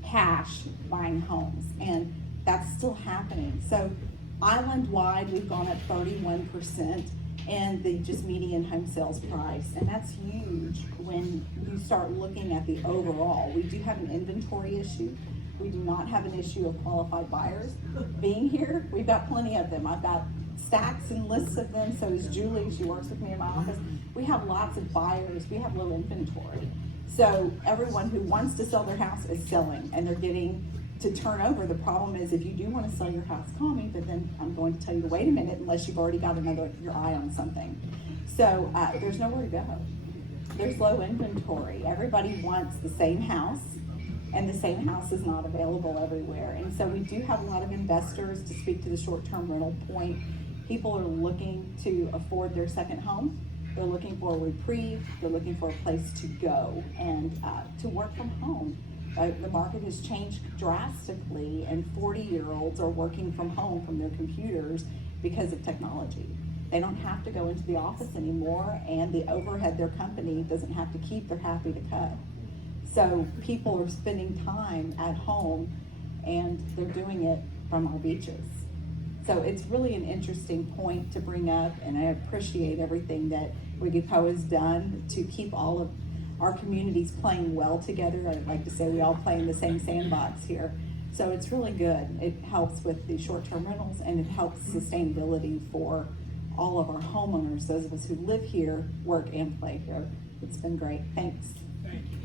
cash, buying homes, and that's still happening. So island-wide, we've gone up 31% in the just median home sales price, and that's huge when you start looking at the overall. We do have an inventory issue. We do not have an issue of qualified buyers being here. We've got plenty of them. I've got stacks and lists of them, so does Julie, she works with me in my office. We have lots of buyers, we have low inventory. So everyone who wants to sell their house is selling, and they're getting to turn over. The problem is, if you do want to sell your house, call me, but then I'm going to tell you to wait a minute unless you've already got your eye on something. So there's nowhere to go. There's low inventory. Everybody wants the same house, and the same house is not available everywhere. And so we do have a lot of investors, to speak to the short-term rental point. People are looking to afford their second home. They're looking for a reprieve. They're looking for a place to go and to work from home. The market has changed drastically, and 40-year-olds are working from home from their computers because of technology. They don't have to go into the office anymore, and the overhead their company doesn't have to keep, they're happy to cut. So people are spending time at home, and they're doing it from our beaches. So it's really an interesting point to bring up, and I appreciate everything that Wgipoa has done to keep all of our communities playing well together. I'd like to say we all play in the same sandbox here. So it's really good. It helps with the short-term rentals, and it helps sustainability for all of our homeowners, those of us who live here, work, and play here. It's been great. Thanks. Thank you.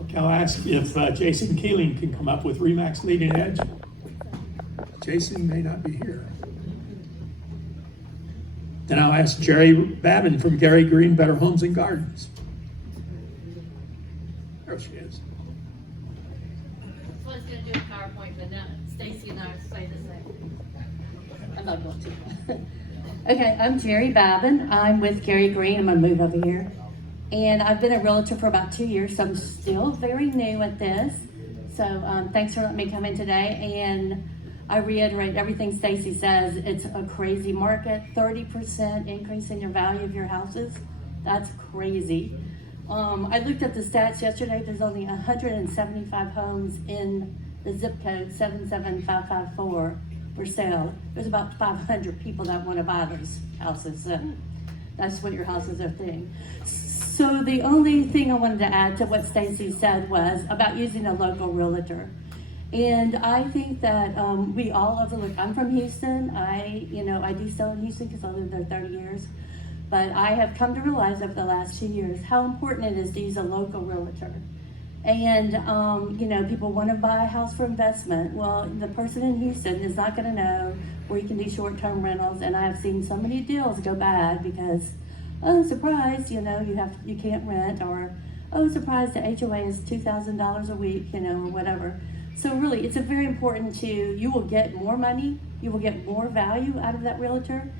Okay, I'll ask if Jason Keeling can come up with RE/MAX Leading Edge. Jason may not be here. Then I'll ask Jerry Babin from Gary Green Better Homes and Gardens. There she is. I was gonna do a PowerPoint, but now Stacy and I say the same. I'm not going to. Okay, I'm Jerry Babin. I'm with Gary Green. I'm gonna move over here. And I've been a realtor for about 2 years, so I'm still very new at this. So thanks for letting me come in today. And I reiterate everything Stacy says. It's a crazy market. 30% increase in your value of your houses. That's crazy. I looked at the stats yesterday. There's only 175 homes in the zip code 77554 for sale. There's about 500 people that want to buy those houses. So that's what your houses are doing. So the only thing I wanted to add to what Stacy said was about using a local realtor. And I think that we all overlook. I'm from Houston. I do sell in Houston because I lived there 30 years. But I have come to realize over the last 2 years how important it is to use a local realtor. And people want to buy a house for investment. Well, the person in Houston is not going to know where you can do short-term rentals. And I have seen so many deals go bad because, oh, surprise, you can't rent, or oh, surprise, the HOA is $2,000 a week, or whatever. So really, it's very important you will get more money, you will get more value out of that realtor.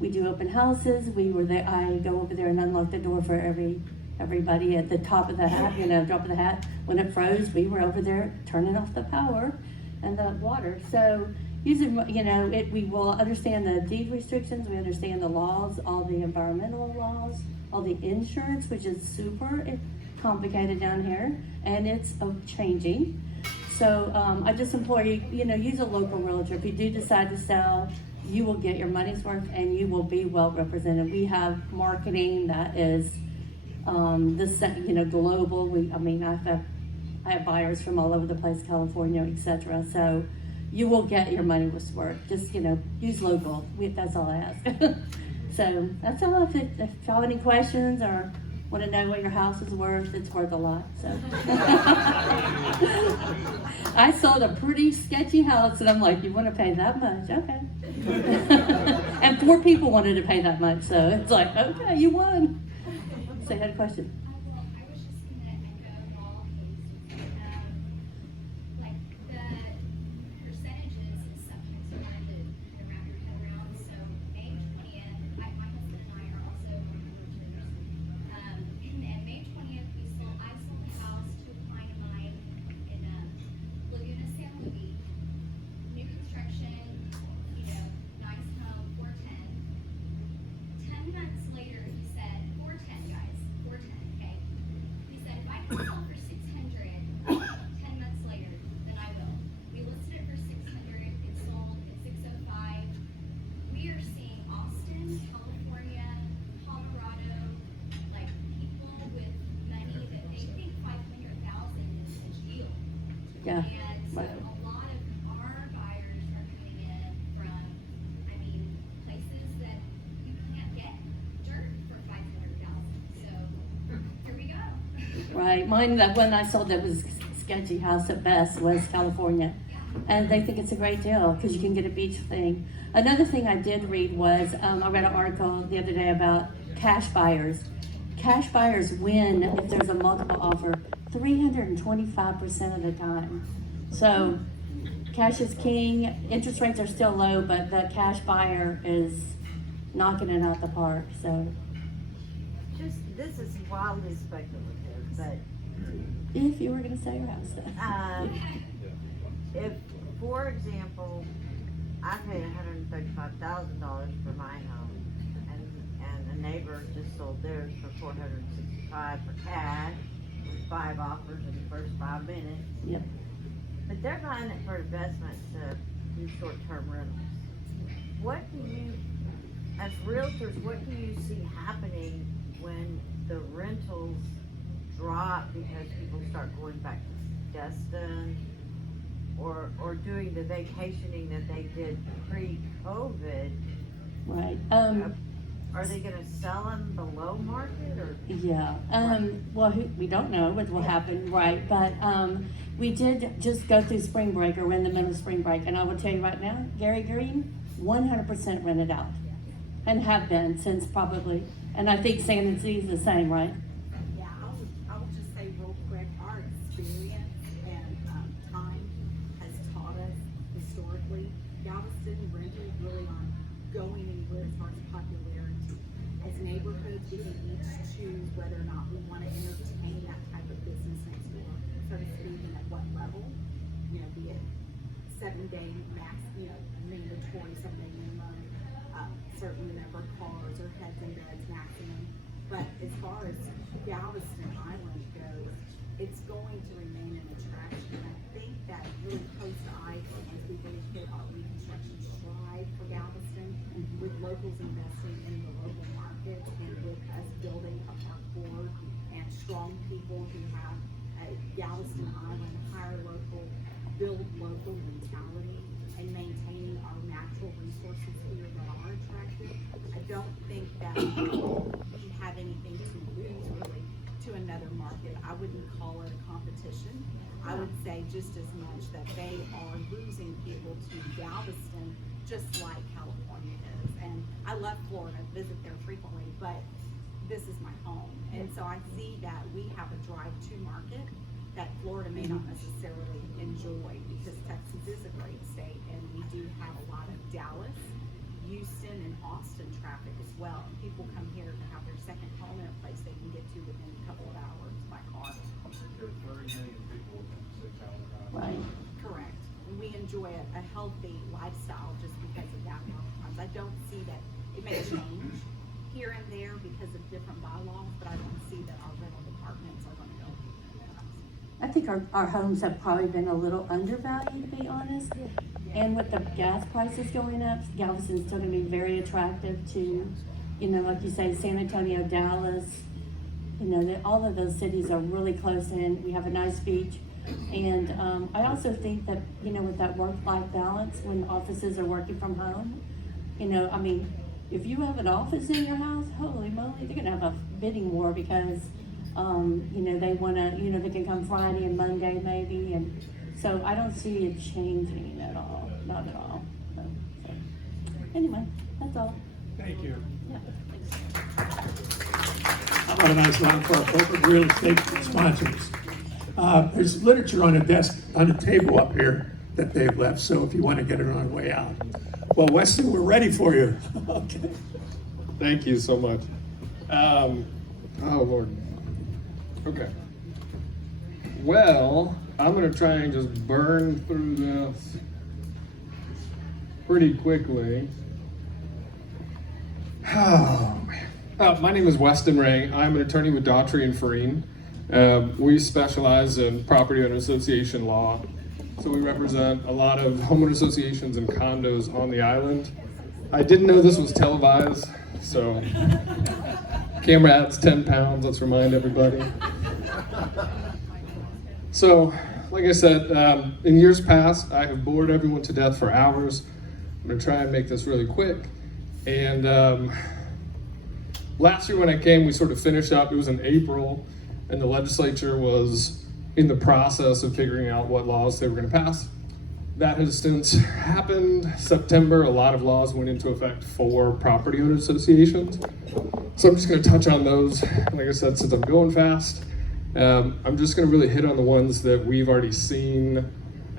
We do open houses. I go over there and unlock the door for everybody at the top of the hat, drop of the hat. When it froze, we were over there turning off the power and the water. So using, we will understand the deed restrictions, we understand the laws, all the environmental laws, all the insurance, which is super complicated down here, and it's changing. So I just implore you, use a local realtor. If you do decide to sell, you will get your money's worth and you will be well represented. We have marketing that is global. I have buyers from all over the place, California, etc. So you will get your money's worth. Just use local. That's all I ask. So that's all. If y'all have any questions or want to know what your house is worth, it's worth a lot. So I sold a pretty sketchy house, and I'm like, you want to pay that much? Okay. And 4 people wanted to pay that much, so it's like, okay, you won. So you had a question? Well, I was just going to echo all things. Like the percentages is something to kind of wrap your head around. So May 20th, my husband and I are also realtors. And May 20th, I sold a house to a client of mine in Laguna San Luis. New construction, nice home, 410. 10 months later, he said, 410, guys, 410. Right, mine, the one I sold that was sketchy house at best was California. And they think it's a great deal because you can get a beach thing. Another thing I did read was, I read an article the other day about cash buyers. Cash buyers win if there's a multiple offer 325% of the time. So cash is king, interest rates are still low, but the cash buyer is knocking it out the park, so. This is wildly speculative, but If you were gonna sell your house then. if, for example, I paid $135,000 for my home, and a neighbor just sold theirs for $465 for cash, with 5 offers in the first 5 minutes. Yep. But they're buying it for investment to do short-term rentals. What do you, as realtors, what do you see happening when the rentals drop because people start going back to Weston or doing the vacationing that they did pre-COVID? Right, Are they gonna sell them below market or? yeah, well, we don't know what will happen, right, but, we did just go through spring break, or we're in the middle of spring break, and I will tell you right now, Gary Green, 100% rented out. And have been since probably, and I think San Antonio is the same, right? Yeah, I'll just say real quick, our experience and time has taught us historically, Galveston rentals really aren't going anywhere as far as popularity. As neighborhoods, we can each choose whether or not we want to entertain that type of business next door, so to speak, and at what level. You know, be it 7-day max, mandatory 7-day minimum, certain number of cars or heads and beds maximum. But as far as Galveston Island goes, it's going to remain an attraction. I think that really post-iPhone, as we really hit our reconstruction stride for Galveston, with locals investing in the local market and with us building a park board and strong people who have a Galveston Island, hire local, build local mentality, and maintaining our natural resources here that are attractive. I don't think that we have anything to lose really to another market. I wouldn't call it a competition. I would say just as much that they are losing people to Galveston, just like California is. And I love Florida, visit there frequently, but this is my home. And so I see that we have a drive-to market that Florida may not necessarily enjoy, because Texas is a great state, and we do have a lot of Dallas, Houston, and Austin traffic as well. And people come here to have their second home in a place they can get to within a couple of hours by car. There's 30 million people within 6 hours. Right. Correct. And we enjoy a healthy lifestyle just because of that. I don't see that it may change here and there because of different bylaws, but I don't see that our rental departments are going to go. I think our homes have probably been a little undervalued, to be honest. And with the gas prices going up, Galveston's still gonna be very attractive to, like you say, San Antonio, Dallas. All of those cities are really close in. We have a nice beach. And I also think that, with that work-life balance, when offices are working from home, if you have an office in your house, holy moly, they're gonna have a bidding war because they wanna, they can come Friday and Monday maybe, and so I don't see it changing at all, not at all. So, anyway, that's all. Thank you. Yeah. How about a nice round for our corporate real estate sponsors? There's literature on the desk, on the table up here that they've left, so if you want to get it on the way out. Well, Weston, we're ready for you. Okay. Thank you so much. Oh, Lord. Okay. Well, I'm going to try and just burn through this pretty quickly. Oh, man. My name is Weston Ray. I'm an attorney with Daughtry and Farine. We specialize in property owner association law. So we represent a lot of homeowner associations and condos on the island. I didn't know this was televised, so camera adds 10 pounds, let's remind everybody. So, like I said, in years past, I have bored everyone to death for hours. I'm gonna try and make this really quick. And last year when I came, we sort of finished up, it was in April, and the legislature was in the process of figuring out what laws they were going to pass. That has since happened. September, a lot of laws went into effect for property owner associations. So I'm just going to touch on those. Like I said, since I'm going fast, I'm just going to really hit on the ones that we've already seen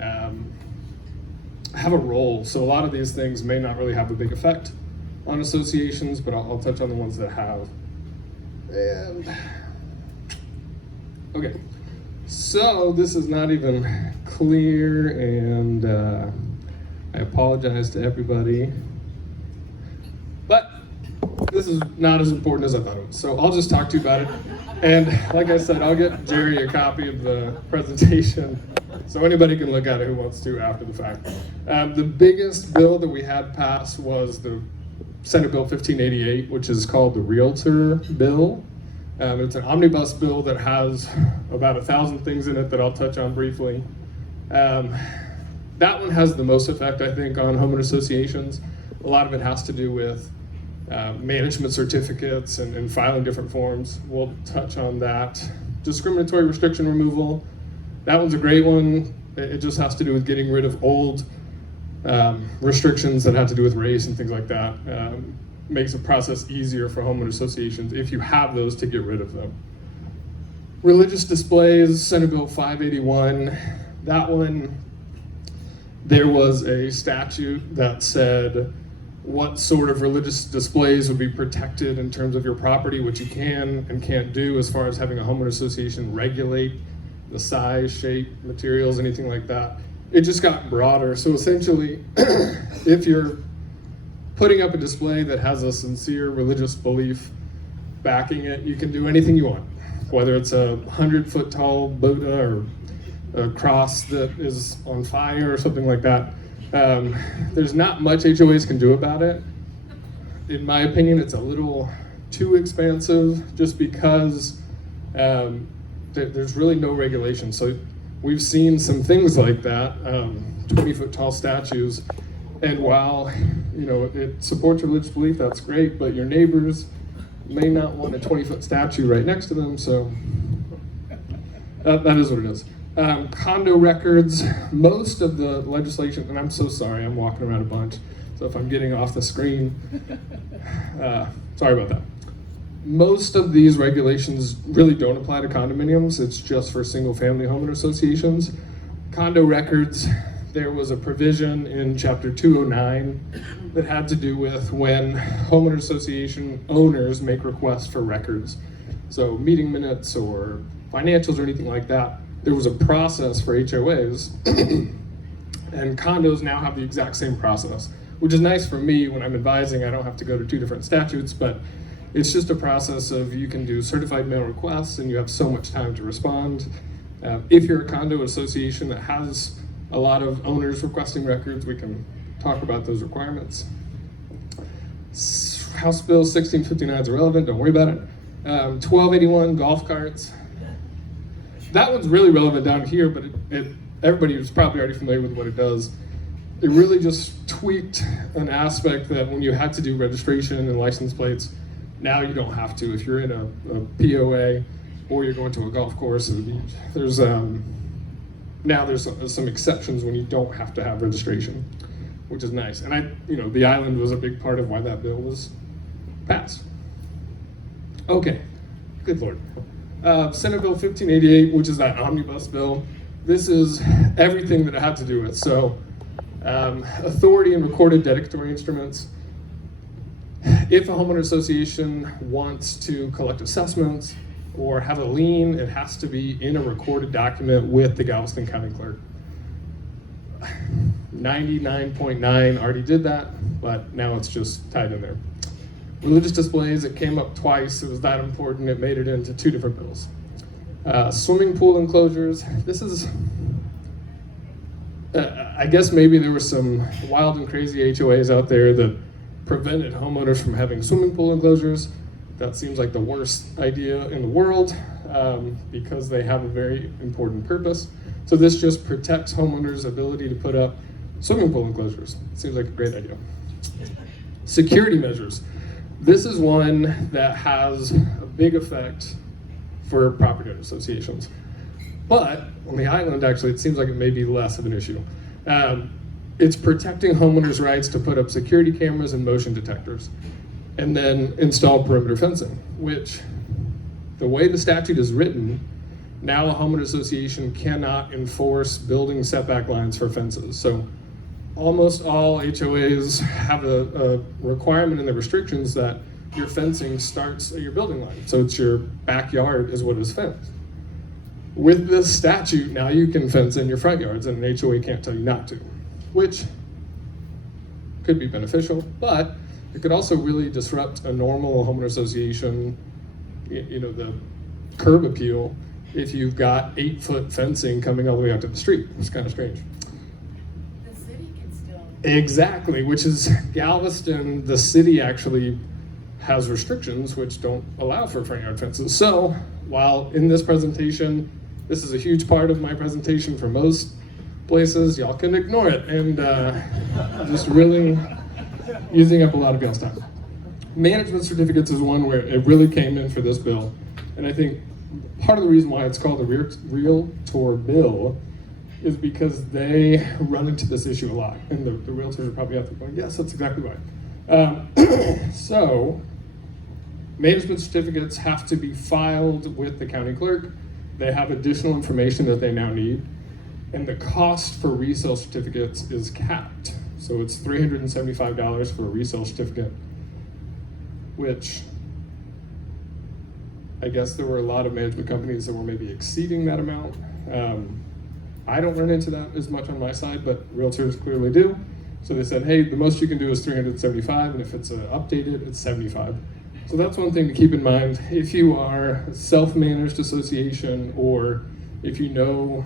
have a role. So a lot of these things may not really have a big effect on associations, but I'll touch on the ones that have. And okay, so this is not even clear, and I apologize to everybody, but this is not as important as I thought it was. So I'll just talk to you about it. And like I said, I'll get Jerry a copy of the presentation so anybody can look at it who wants to after the fact. The biggest bill that we had passed was the Senate Bill 1588, which is called the Realtor Bill. It's an omnibus bill that has about 1,000 things in it that I'll touch on briefly. That one has the most effect, I think, on homeowner associations. A lot of it has to do with management certificates and filing different forms. We'll touch on that. Discriminatory restriction removal. That one's a great one. It just has to do with getting rid of old restrictions that have to do with race and things like that. Makes the process easier for homeowner associations if you have those to get rid of them. Religious displays, Senate Bill 581. That one, there was a statute that said what sort of religious displays would be protected in terms of your property, what you can and can't do as far as having a homeowner association regulate the size, shape, materials, anything like that. It just got broader. So essentially, if you're putting up a display that has a sincere religious belief backing it, you can do anything you want. Whether it's a 100-foot tall Buddha or a cross that is on fire or something like that. There's not much HOAs can do about it. In my opinion, it's a little too expansive just because there's really no regulation. So we've seen some things like that, 20-foot tall statues, and while it supports religious belief, that's great, but your neighbors may not want a 20-foot statue right next to them, so that is what it is. Condo records, most of the legislation, and I'm so sorry, I'm walking around a bunch, so if I'm getting off the screen, sorry about that. Most of these regulations really don't apply to condominiums, it's just for single-family homeowner associations. Condo records, there was a provision in Chapter 209 that had to do with when homeowner association owners make requests for records. So meeting minutes or financials or anything like that, there was a process for HOAs, and condos now have the exact same process, which is nice for me when I'm advising. I don't have to go to two different statutes, but it's just a process of you can do certified mail requests and you have so much time to respond. If you're a condo association that has a lot of owners requesting records, we can talk about those requirements. House Bill 1659 is irrelevant, don't worry about it. 1281, golf carts. That one's really relevant down here, but everybody was probably already familiar with what it does. It really just tweaked an aspect that when you had to do registration and license plates, now you don't have to. If you're in a POA or you're going to a golf course or the beach, there's now there's some exceptions when you don't have to have registration, which is nice. And the island was a big part of why that bill was passed. Okay, good Lord. Senate Bill 1588, which is that omnibus bill. This is everything that it had to do with. So, authority and recorded dedicatory instruments. If a homeowner association wants to collect assessments or have a lien, it has to be in a recorded document with the Galveston County Clerk. 99.9 already did that, but now it's just tied in there. Religious displays, it came up twice. It was that important. It made it into two different bills. Swimming pool enclosures. This is, I guess maybe there were some wild and crazy HOAs out there that prevented homeowners from having swimming pool enclosures. That seems like the worst idea in the world because they have a very important purpose. So this just protects homeowners' ability to put up swimming pool enclosures. Seems like a great idea. Security measures. This is one that has a big effect for property owner associations. But on the island, actually, it seems like it may be less of an issue. It's protecting homeowners' rights to put up security cameras and motion detectors, and then install perimeter fencing, which, the way the statute is written, now a homeowner association cannot enforce building setback lines for fences. So almost all HOAs have a requirement in the restrictions that your fencing starts at your building line. So it's your backyard is what is fenced. With this statute, now you can fence in your front yards, and an HOA can't tell you not to, which could be beneficial, but it could also really disrupt a normal homeowner association, the curb appeal, if you've got 8-foot fencing coming all the way out to the street. It's kind of strange. The city can still. Exactly, which is Galveston, the city actually has restrictions which don't allow for front yard fences. So while in this presentation, this is a huge part of my presentation for most places, y'all can ignore it and just really using up a lot of y'all's time. Management certificates is one where it really came in for this bill. And I think part of the reason why it's called the Realtor Bill is because they run into this issue a lot. And the realtors are probably out there going, yes, that's exactly right. So management certificates have to be filed with the county clerk. They have additional information that they now need. And the cost for resale certificates is capped. So it's $375 for a resale certificate, which I guess there were a lot of management companies that were maybe exceeding that amount. I don't run into that as much on my side, but realtors clearly do. So they said, hey, the most you can do is $375, and if it's updated, it's $75. So that's one thing to keep in mind. If you are a self-managed association, or if you know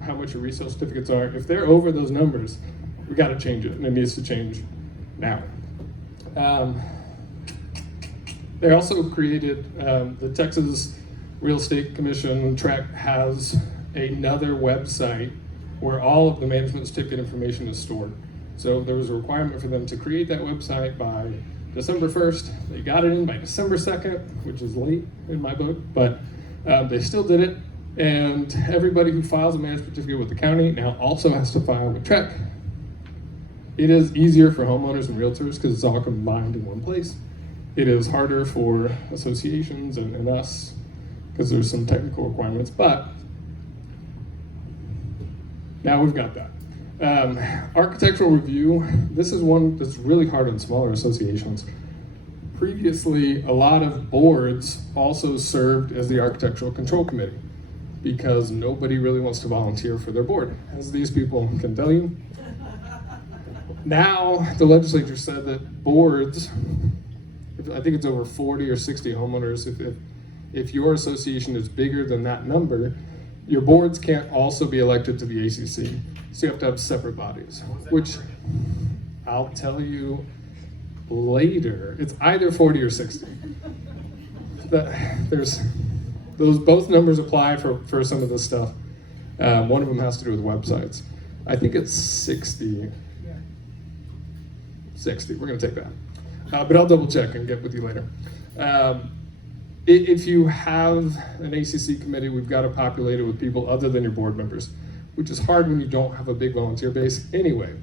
how much your resale certificates are, if they're over those numbers, we got to change it, and it needs to change now. They also created, the Texas Real Estate Commission track has another website where all of the management certificate information is stored. So there was a requirement for them to create that website by December 1st. They got it in by December 2nd, which is late in my book, but they still did it. And everybody who files a management certificate with the county now also has to file with TREC. It is easier for homeowners and realtors because it's all combined in one place. It is harder for associations and us because there's some technical requirements, but now we've got that. Architectural review, this is one that's really hard on smaller associations. Previously, a lot of boards also served as the architectural control committee because nobody really wants to volunteer for their board, as these people can tell you. Now, the legislature said that boards, I think it's over 40 or 60 homeowners, if your association is bigger than that number, your boards can't also be elected to the ACC. So you have to have separate bodies, which I'll tell you later. It's either 40 or 60. Both numbers apply for some of this stuff. One of them has to do with websites. I think it's 60. 60, we're gonna take that. But I'll double check and get with you later. If you have an ACC committee, we've got to populate it with people other than your board members, which is hard when you don't have a big volunteer base anyway.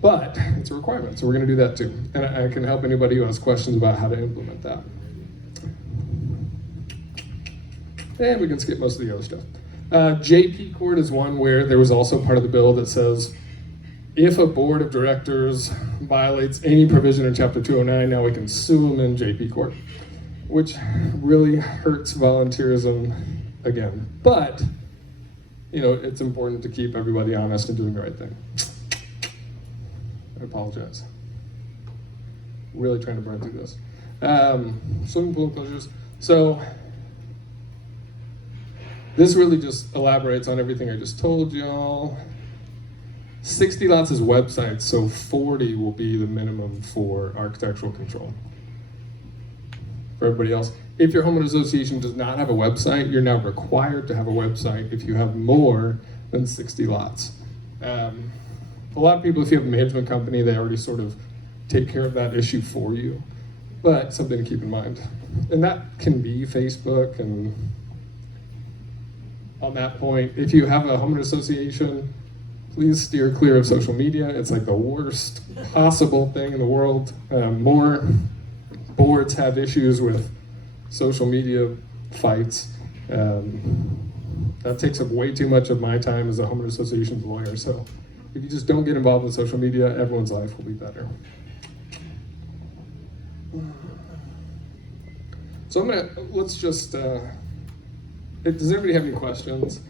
But it's a requirement, so we're going to do that too. And I can help anybody who has questions about how to implement that. And we can skip most of the other stuff. JP Court is one where there was also part of the bill that says if a board of directors violates any provision in Chapter 209, now we can sue them in JP Court, which really hurts volunteerism again. But, it's important to keep everybody honest and doing the right thing. I apologize. Really trying to burn through this. Swimming pool enclosures. So, this really just elaborates on everything I just told y'all. 60 lots is websites, so 40 will be the minimum for architectural control. For everybody else, if your homeowner association does not have a website, you're now required to have a website if you have more than 60 lots. A lot of people, if you have a management company, they already sort of take care of that issue for you, but something to keep in mind. and that can be Facebook. And on that point, if you have a homeowner association, please steer clear of social media. It's like the worst possible thing in the world. More boards have issues with social media fights. That takes up way too much of my time as a homeowner association's lawyer. So if you just don't get involved in social media, everyone's life will be better. So let's just, does anybody have any questions?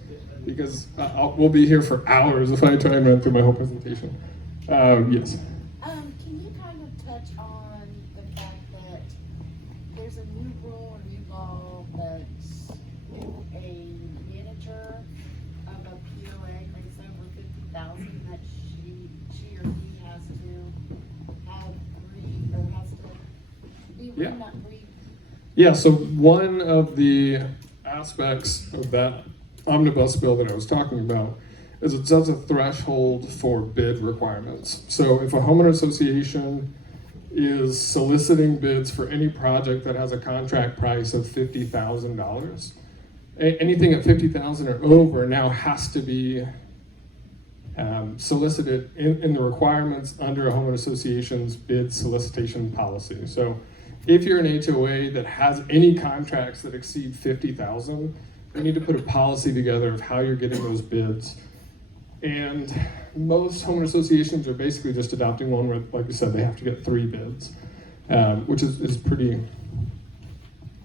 Because we'll be here for hours if I try and run through my whole presentation. Yes. Can you kind of touch on the fact that there's a new rule or new law that a manager of a POA makes over $50,000 that she or he has to have be not free? Yeah, so one of the aspects of that omnibus bill that I was talking about is it sets a threshold for bid requirements. So if a homeowner association is soliciting bids for any project that has a contract price of $50,000, anything at $50,000 or over now has to be solicited in the requirements under a homeowner association's bid solicitation policy. So if you're an HOA that has any contracts that exceed $50,000, you need to put a policy together of how you're getting those bids. And most homeowner associations are basically just adopting one where, like you said, they have to get 3 bids, which is pretty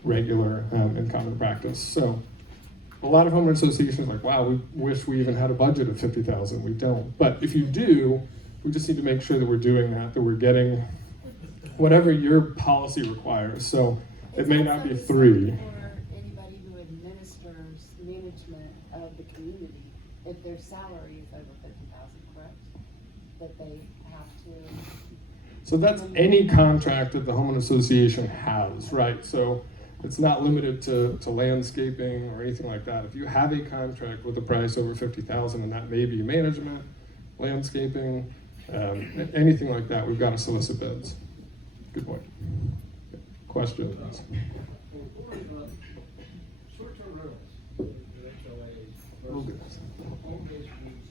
regular in common practice. So a lot of homeowner associations are like, wow, we wish we even had a budget of $50,000. We don't. But if you do, we just need to make sure that we're doing that we're getting whatever your policy requires. So it may not be 3. For anybody who administers management of the community, if their salary is over $50,000, correct? That they have to. So that's any contract that the homeowner association has, right? So it's not limited to landscaping or anything like that. If you have a contract with a price over $50,000, and that may be management, landscaping, anything like that, we've got to solicit bids. Good point. Questions? Short-term rentals, HOAs, home-based businesses.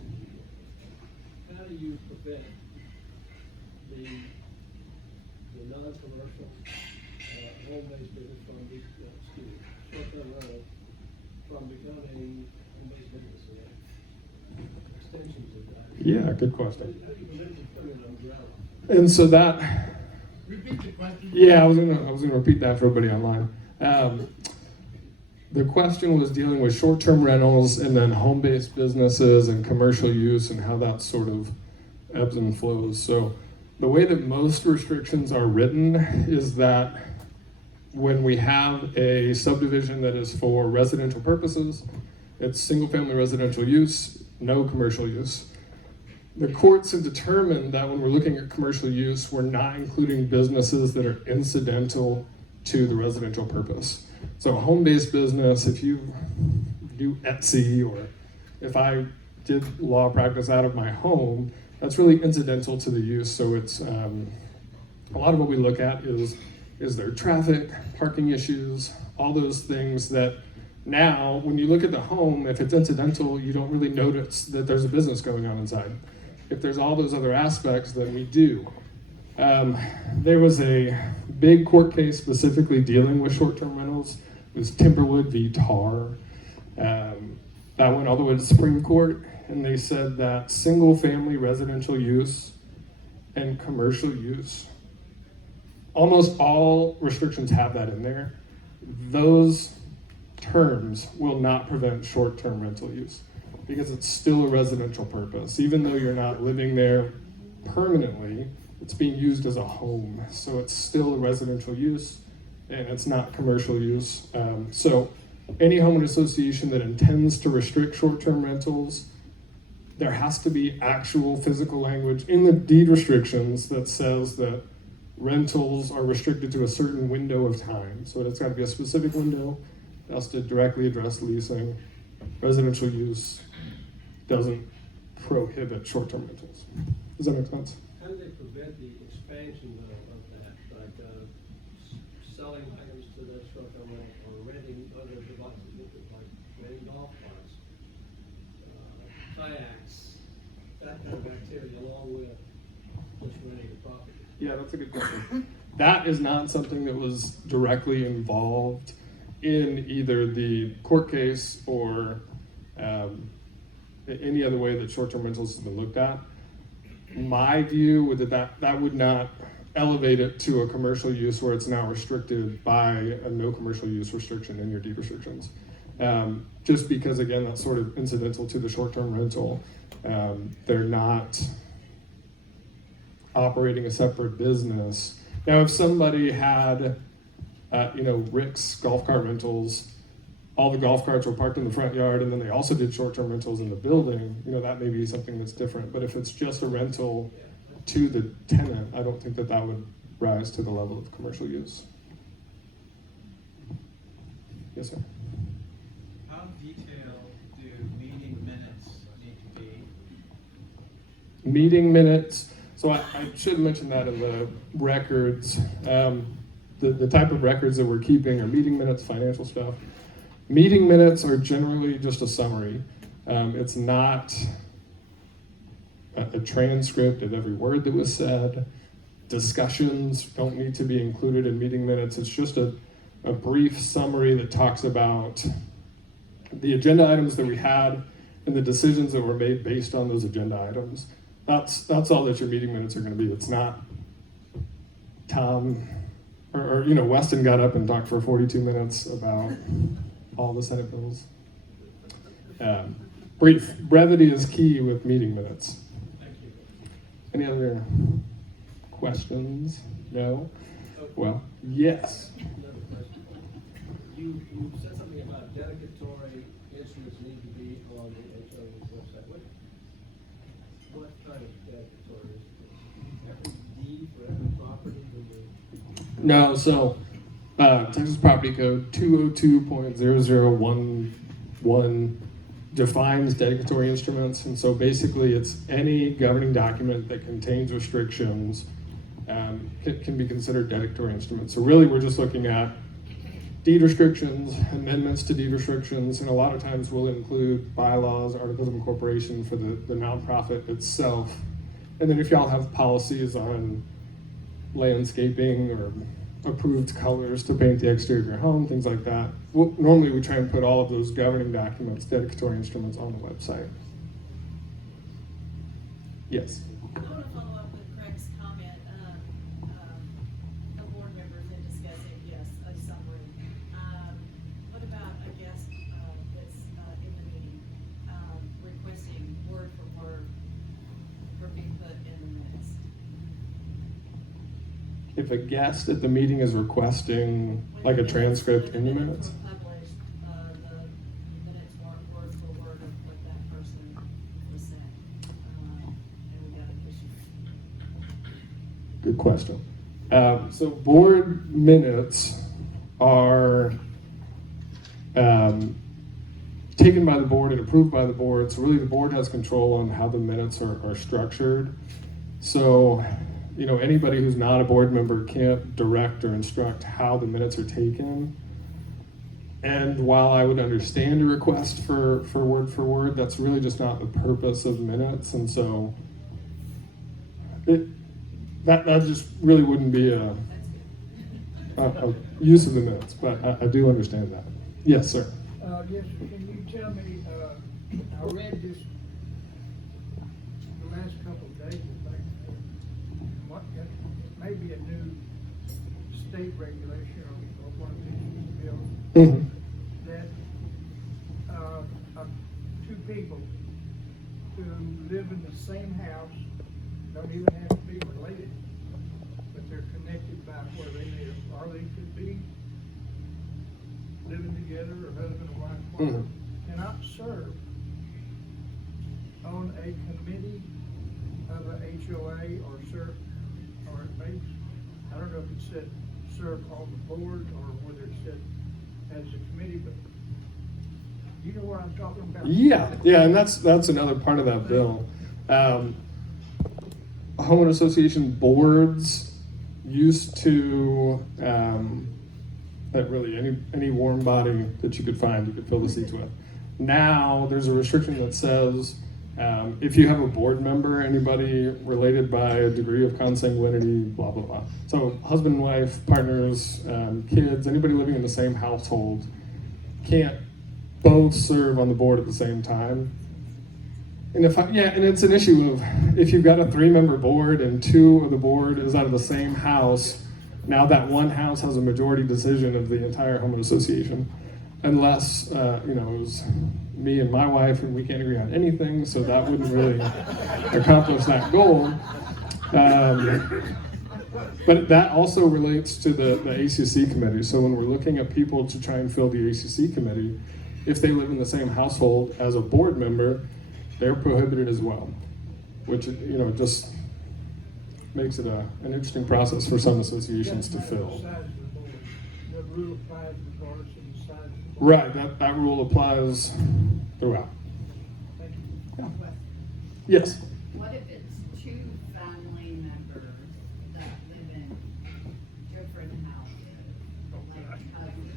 How do you prevent the non-commercial home-based business from short-term rental from becoming home-based business? Extensions of that. Yeah, good question. How do you prevent them from an umbrella? And so that. Repeat the question. Yeah, I was gonna repeat that for everybody online. The question was dealing with short-term rentals and then home-based businesses and commercial use and how that sort of ebbs and flows. So the way that most restrictions are written is that when we have a subdivision that is for residential purposes, it's single-family residential use, no commercial use. The courts have determined that when we're looking at commercial use, we're not including businesses that are incidental to the residential purpose. So a home-based business, if you do Etsy or if I did law practice out of my home, that's really incidental to the use. So it's a lot of what we look at is there traffic, parking issues, all those things that now when you look at the home, if it's incidental, you don't really notice that there's a business going on inside. If there's all those other aspects, then we do. There was a big court case specifically dealing with short-term rentals. It was Timberwood v. Tar. That went all the way to the Supreme Court, and they said that single-family residential use and commercial use, almost all restrictions have that in there. Those terms will not prevent short-term rental use, because it's still a residential purpose. Even though you're not living there permanently, it's being used as a home. So it's still a residential use and it's not commercial use. So any homeowner association that intends to restrict short-term rentals, there has to be actual physical language in the deed restrictions that says that rentals are restricted to a certain window of time. So it's got to be a specific window. It has to directly address leasing. Residential use doesn't prohibit short-term rentals. Does that make sense? How do they prevent the expansion of that? Like selling items to the short-term rental or renting other devices, like renting golf carts, kayaks, that kind of activity, along with just renting the property. Yeah, that's a good question. That is not something that was directly involved in either the court case or any other way that short-term rentals have been looked at. My view would that would not elevate it to a commercial use where it's now restricted by a no commercial use restriction in your deed restrictions. Just because, again, that's sort of incidental to the short-term rental. They're not operating a separate business. Now, if somebody had, Rick's golf cart rentals, all the golf carts were parked in the front yard, and then they also did short-term rentals in the building, that may be something that's different. But if it's just a rental to the tenant, I don't think that would rise to the level of commercial use. Yes, sir. How detailed do meeting minutes need to be? Meeting minutes. So I should mention that in the records. The type of records that we're keeping are meeting minutes, financial stuff. Meeting minutes are generally just a summary. It's not a transcript of every word that was said. Discussions don't need to be included in meeting minutes. It's just a brief summary that talks about the agenda items that we had and the decisions that were made based on those agenda items. That's all that your meeting minutes are going to be. It's not Tom or Weston got up and talked for 42 minutes about all the Senate bills. Brevity is key with meeting minutes. Thank you. Any other questions? No? Well, yes. Another question. You said something about dedicatory instruments need to be on the HOA website. What kind of dedicatory instruments? Every deed for every property? No, so Texas Property Code 202.0011 defines dedicatory instruments, and so basically it's any governing document that contains restrictions can be considered dedicatory instruments. So really we're just looking at deed restrictions, amendments to deed restrictions, and a lot of times we'll include bylaws, articles of incorporation for the nonprofit itself. And then if y'all have policies on landscaping or approved colors to paint the exterior of your home, things like that, normally we try and put all of those governing documents, dedicatory instruments, on the website. Yes? I want to follow up with Craig's comment. The board members in discussing, yes, a summary. What about a guest that's in the meeting requesting word for word for being put in the minutes? If a guest at the meeting is requesting like a transcript in the minutes? Published, the minutes weren't word for word of what that person was saying. And we got an issue. Good question. So board minutes are taken by the board and approved by the board. So really the board has control on how the minutes are structured. So, anybody who's not a board member can't direct or instruct how the minutes are taken. And while I would understand a request for word, that's really just not the purpose of minutes. And so that just really wouldn't be a use of the minutes, but I do understand that. Yes, sir. Yes, can you tell me, I read this the last couple of days, it may be a new state regulation or one of these bills that two people who live in the same house don't even have to be related, but they're connected by where they live, or they could be living together, or husband and wife, cannot serve on a committee of a HOA or serve, or it may, I don't know if it said serve on the board or whether it said as a committee, but you know what I'm talking about? Yeah, and that's another part of that bill. Homeowner association boards used to that really any warm body that you could find, you could fill the seats with. Now, there's a restriction that says if you have a board member, anybody related by a degree of consanguinity, blah, blah, blah. So husband and wife, partners, kids, anybody living in the same household can't both serve on the board at the same time. And and it's an issue of if you've got a 3-member board and 2 of the board is out of the same house, now that one house has a majority decision of the entire homeowner association, unless it was me and my wife and we can't agree on anything, so that wouldn't really accomplish that goal. But that also relates to the ACC committee. So when we're looking at people to try and fill the ACC committee, if they live in the same household as a board member, they're prohibited as well, which just makes it an interesting process for some associations to fill. The rule applies regardless of the size of the board. Right, that rule applies throughout. Thank you. Yeah. Yes. What if it's 2 family members that live in different houses, like cousins,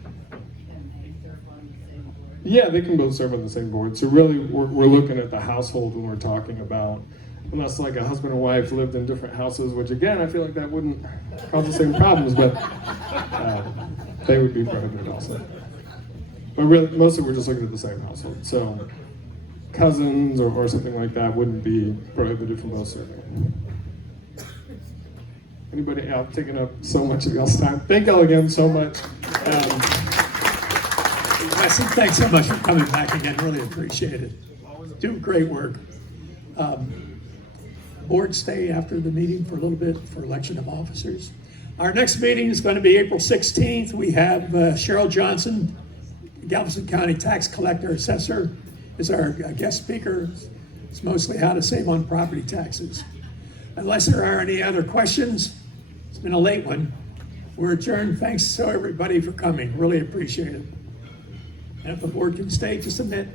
can they serve on the same board? Yeah, they can both serve on the same board. So really, we're looking at the household when we're talking about, unless like a husband and wife lived in different houses, which again, I feel like that wouldn't cause the same problems, but they would be prohibited also. But really, mostly we're just looking at the same household. So cousins or something like that wouldn't be prohibited from both serving. Anybody else taking up so much of y'all's time? Thank y'all again so much. Weston, thanks so much for coming back again. Really appreciate it. Do great work. Board stay after the meeting for a little bit for election of officers. Our next meeting is going to be April 16th. We have Cheryl Johnson, Galveston County Tax Collector Assessor, is our guest speaker. It's mostly how to save on property taxes. Unless there are any other questions, it's been a late one. We're adjourned. Thanks to everybody for coming. Really appreciate it. And if the board can stay just a minute.